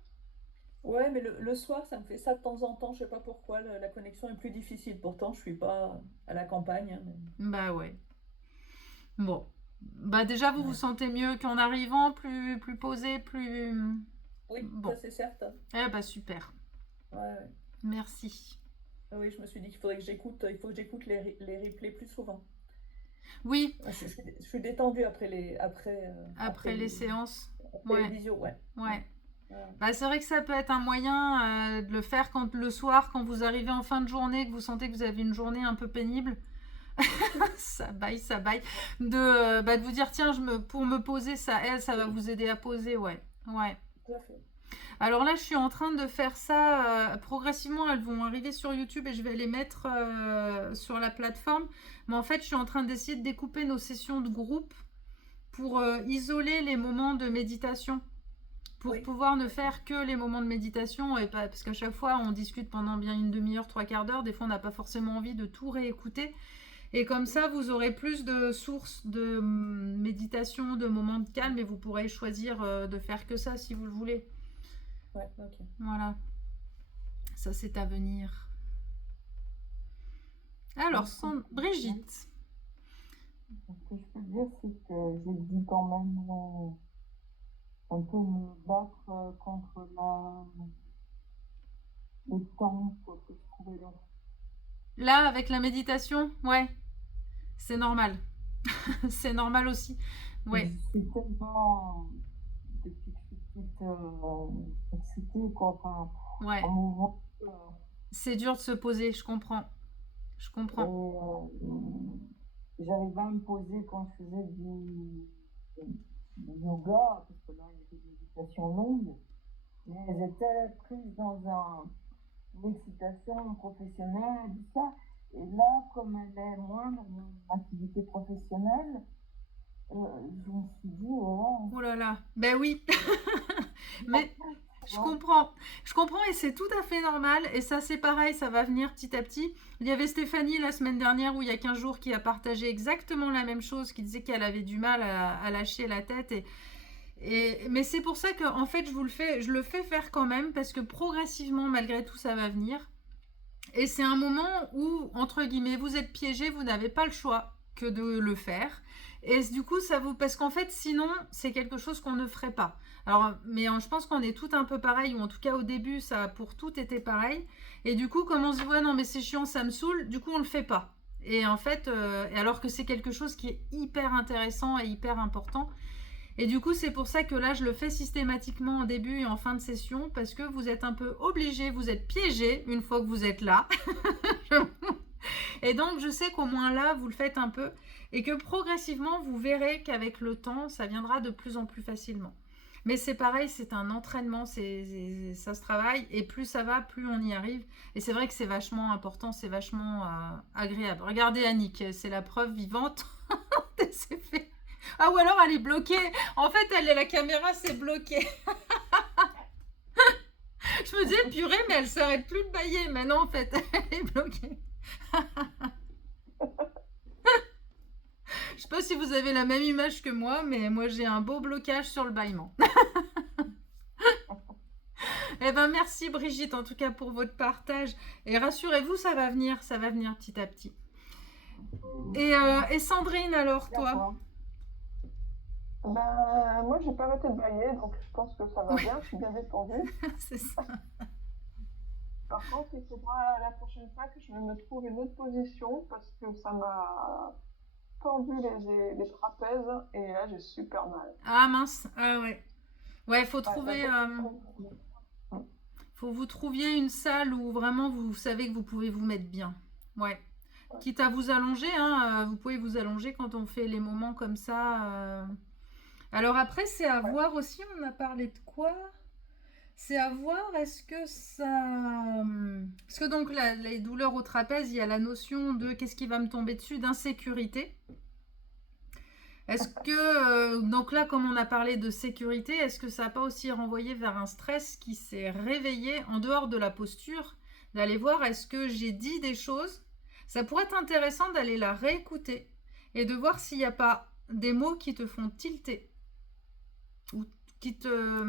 ouais, mais le soir, ça me fait ça de temps en temps. Je sais pas pourquoi. La connexion est plus difficile. Pourtant, je suis pas à la campagne. Hein, mais... Bah ouais. Bon, bah déjà vous vous sentez mieux qu'en arrivant, plus posé, plus oui, bon. ça c'est certain. Eh bah super. Ouais, ouais. Merci. Oui, je me suis dit qu'il faudrait que j'écoute, il faut que j'écoute les replays plus souvent. Oui, Je suis détendue après après les séances. après Ouais. les visios, ouais. Ouais. Voilà. Bah, c'est vrai que ça peut être un moyen de le faire quand le soir, quand vous arrivez en fin de journée, que vous sentez que vous avez une journée un peu pénible. Ça baille. De vous dire, tiens, pour me poser, ça aide, ça va vous aider à poser, ouais. Ouais. Tout à fait. Alors là, je suis en train de faire ça progressivement. Elles vont arriver sur YouTube et je vais les mettre sur la plateforme. Mais en fait, je suis en train d'essayer de découper nos sessions de groupe pour isoler les moments de méditation. Pour Oui. pouvoir ne faire que les moments de méditation. Et pas, parce qu'à chaque fois, on discute pendant bien une demi-heure, 3/4 d'heure. Des fois, on n'a pas forcément envie de tout réécouter. Et comme ça, vous aurez plus de sources de méditation, de moments de calme. Et vous pourrez choisir de faire que ça si vous le voulez. Ouais, ok. Voilà. Ça, c'est à venir. Alors, Brigitte. Ce que je peux dire, c'est que j'ai dû quand même un peu me battre contre le temps que je trouvais long. Là, avec la méditation, ouais. C'est normal. C'est normal aussi. Ouais. Je suis tellement, depuis que je suis petite, excitée, quoi. Enfin, Ouais. en mouvement. C'est dur de se poser, je comprends. Je comprends. Et j'arrivais à me poser quand je faisais du yoga, parce que là, il y avait des méditations longues, mais j'étais prise dans une excitation professionnelle, tout ça. Et là, comme elle est moindre, mon activité professionnelle, je me suis dit, voilà. Oh là là, ben oui. Mais je comprends et c'est tout à fait normal. Et ça, c'est pareil, ça va venir petit à petit. Il y avait Stéphanie la semaine dernière ou il y a 15 jours qui a partagé exactement la même chose, qui disait qu'elle avait du mal à lâcher la tête. Mais c'est pour ça que en fait, je le fais faire quand même parce que progressivement, malgré tout, ça va venir. Et c'est un moment où, entre guillemets, vous êtes piégé, vous n'avez pas le choix que de le faire. Et du coup, ça vous... Parce qu'en fait, sinon, c'est quelque chose qu'on ne ferait pas. Alors, mais je pense qu'on est toutes un peu pareil, ou en tout cas au début, ça a pour toutes été pareil. Et du coup, comme on se dit, ouais, non, mais c'est chiant, ça me saoule, du coup, on le fait pas. Et en fait, alors que c'est quelque chose qui est hyper intéressant et hyper important. Et du coup, c'est pour ça que là, je le fais systématiquement en début et en fin de session, parce que vous êtes un peu obligé, vous êtes piégé une fois que vous êtes là. Et donc, je sais qu'au moins là, vous le faites un peu, et que progressivement, vous verrez qu'avec le temps, ça viendra de plus en plus facilement. Mais c'est pareil, c'est un entraînement, ça se travaille, et plus ça va, plus on y arrive. Et c'est vrai que c'est vachement important, c'est vachement agréable. Regardez Annick, c'est la preuve vivante de ses faits. Ah, ou alors elle est bloquée. En fait, la caméra s'est bloquée. Je me disais, purée, mais elle s'arrête plus de bailler. Mais non, en fait, elle est bloquée. Je sais pas si vous avez la même image que moi, mais moi j'ai un beau blocage sur le bâillement. Eh ben merci Brigitte en tout cas pour votre partage. Et rassurez-vous, ça va venir petit à petit. Et Sandrine alors, toi? Ben, moi, j'ai pas arrêté de bailler, donc je pense que ça va bien, je suis bien détendue. C'est ça. Par contre, il faudra la prochaine fois que je me trouve une autre position parce que ça m'a tendu les trapèzes et là, j'ai super mal. Ah mince, ah ouais. Ouais, faut trouver... faut que vous trouviez une salle où vraiment vous savez que vous pouvez vous mettre bien. Ouais. Quitte à vous allonger, hein, vous pouvez vous allonger quand on fait les moments comme ça. Alors après, c'est à voir aussi, on a parlé de quoi? C'est à voir, est-ce que ça... Parce que donc, les douleurs au trapèze, il y a la notion de qu'est-ce qui va me tomber dessus, d'insécurité. Est-ce que, donc là, comme on a parlé de sécurité, est-ce que ça n'a pas aussi renvoyé vers un stress qui s'est réveillé en dehors de la posture, d'aller voir est-ce que j'ai dit des choses? Ça pourrait être intéressant d'aller la réécouter et de voir s'il n'y a pas des mots qui te font tilter. Ou qui te...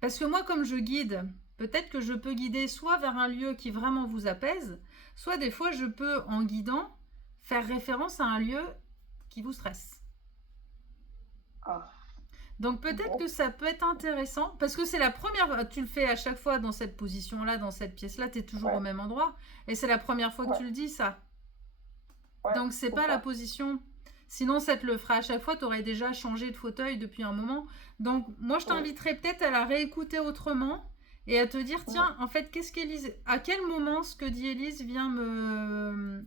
Parce que moi, comme je guide, peut-être que je peux guider soit vers un lieu qui vraiment vous apaise, soit des fois, je peux, en guidant, faire référence à un lieu qui vous stresse. Donc peut-être que ça peut être intéressant, parce que c'est la première, tu le fais à chaque fois dans cette position-là, dans cette pièce-là, tu es toujours au même endroit, et c'est la première fois que tu le dis, ça. Donc c'est pas la position, sinon ça te le fera à chaque fois, tu aurais déjà changé de fauteuil depuis un moment. Donc moi je t'inviterais peut-être à la réécouter autrement, et à te dire, tiens, en fait, qu'est-ce qu'Élise, à quel moment ce que dit Élise vient me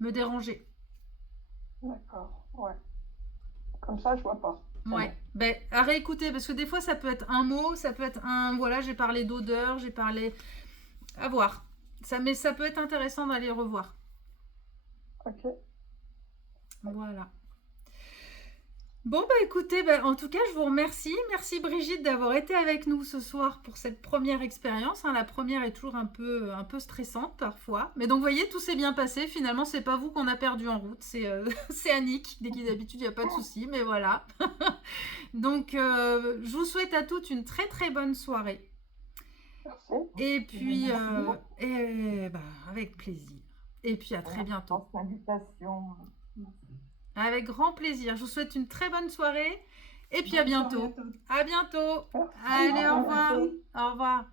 déranger. D'accord, ouais. Comme ça, je vois pas. Ouais, ben, à réécouter, parce que des fois, ça peut être un mot, ça peut être un... Voilà, j'ai parlé d'odeur, j'ai parlé... À voir. Mais ça peut être intéressant d'aller revoir. Ok. Voilà. Bon, bah écoutez, en tout cas, je vous remercie. Merci Brigitte d'avoir été avec nous ce soir pour cette première expérience. La première est toujours un peu stressante parfois. Mais donc, vous voyez, tout s'est bien passé. Finalement, c'est pas vous qu'on a perdu en route. C'est Annick. Dès qu'il d'habitude, il n'y a pas de souci. Mais voilà. Donc, je vous souhaite à toutes une très très bonne soirée. Merci. Et puis, avec plaisir. Et puis, à très bientôt. Pour l'invitation. Avec grand plaisir. Je vous souhaite une très bonne soirée et puis à bientôt. À bientôt. Allez, au revoir. Au revoir.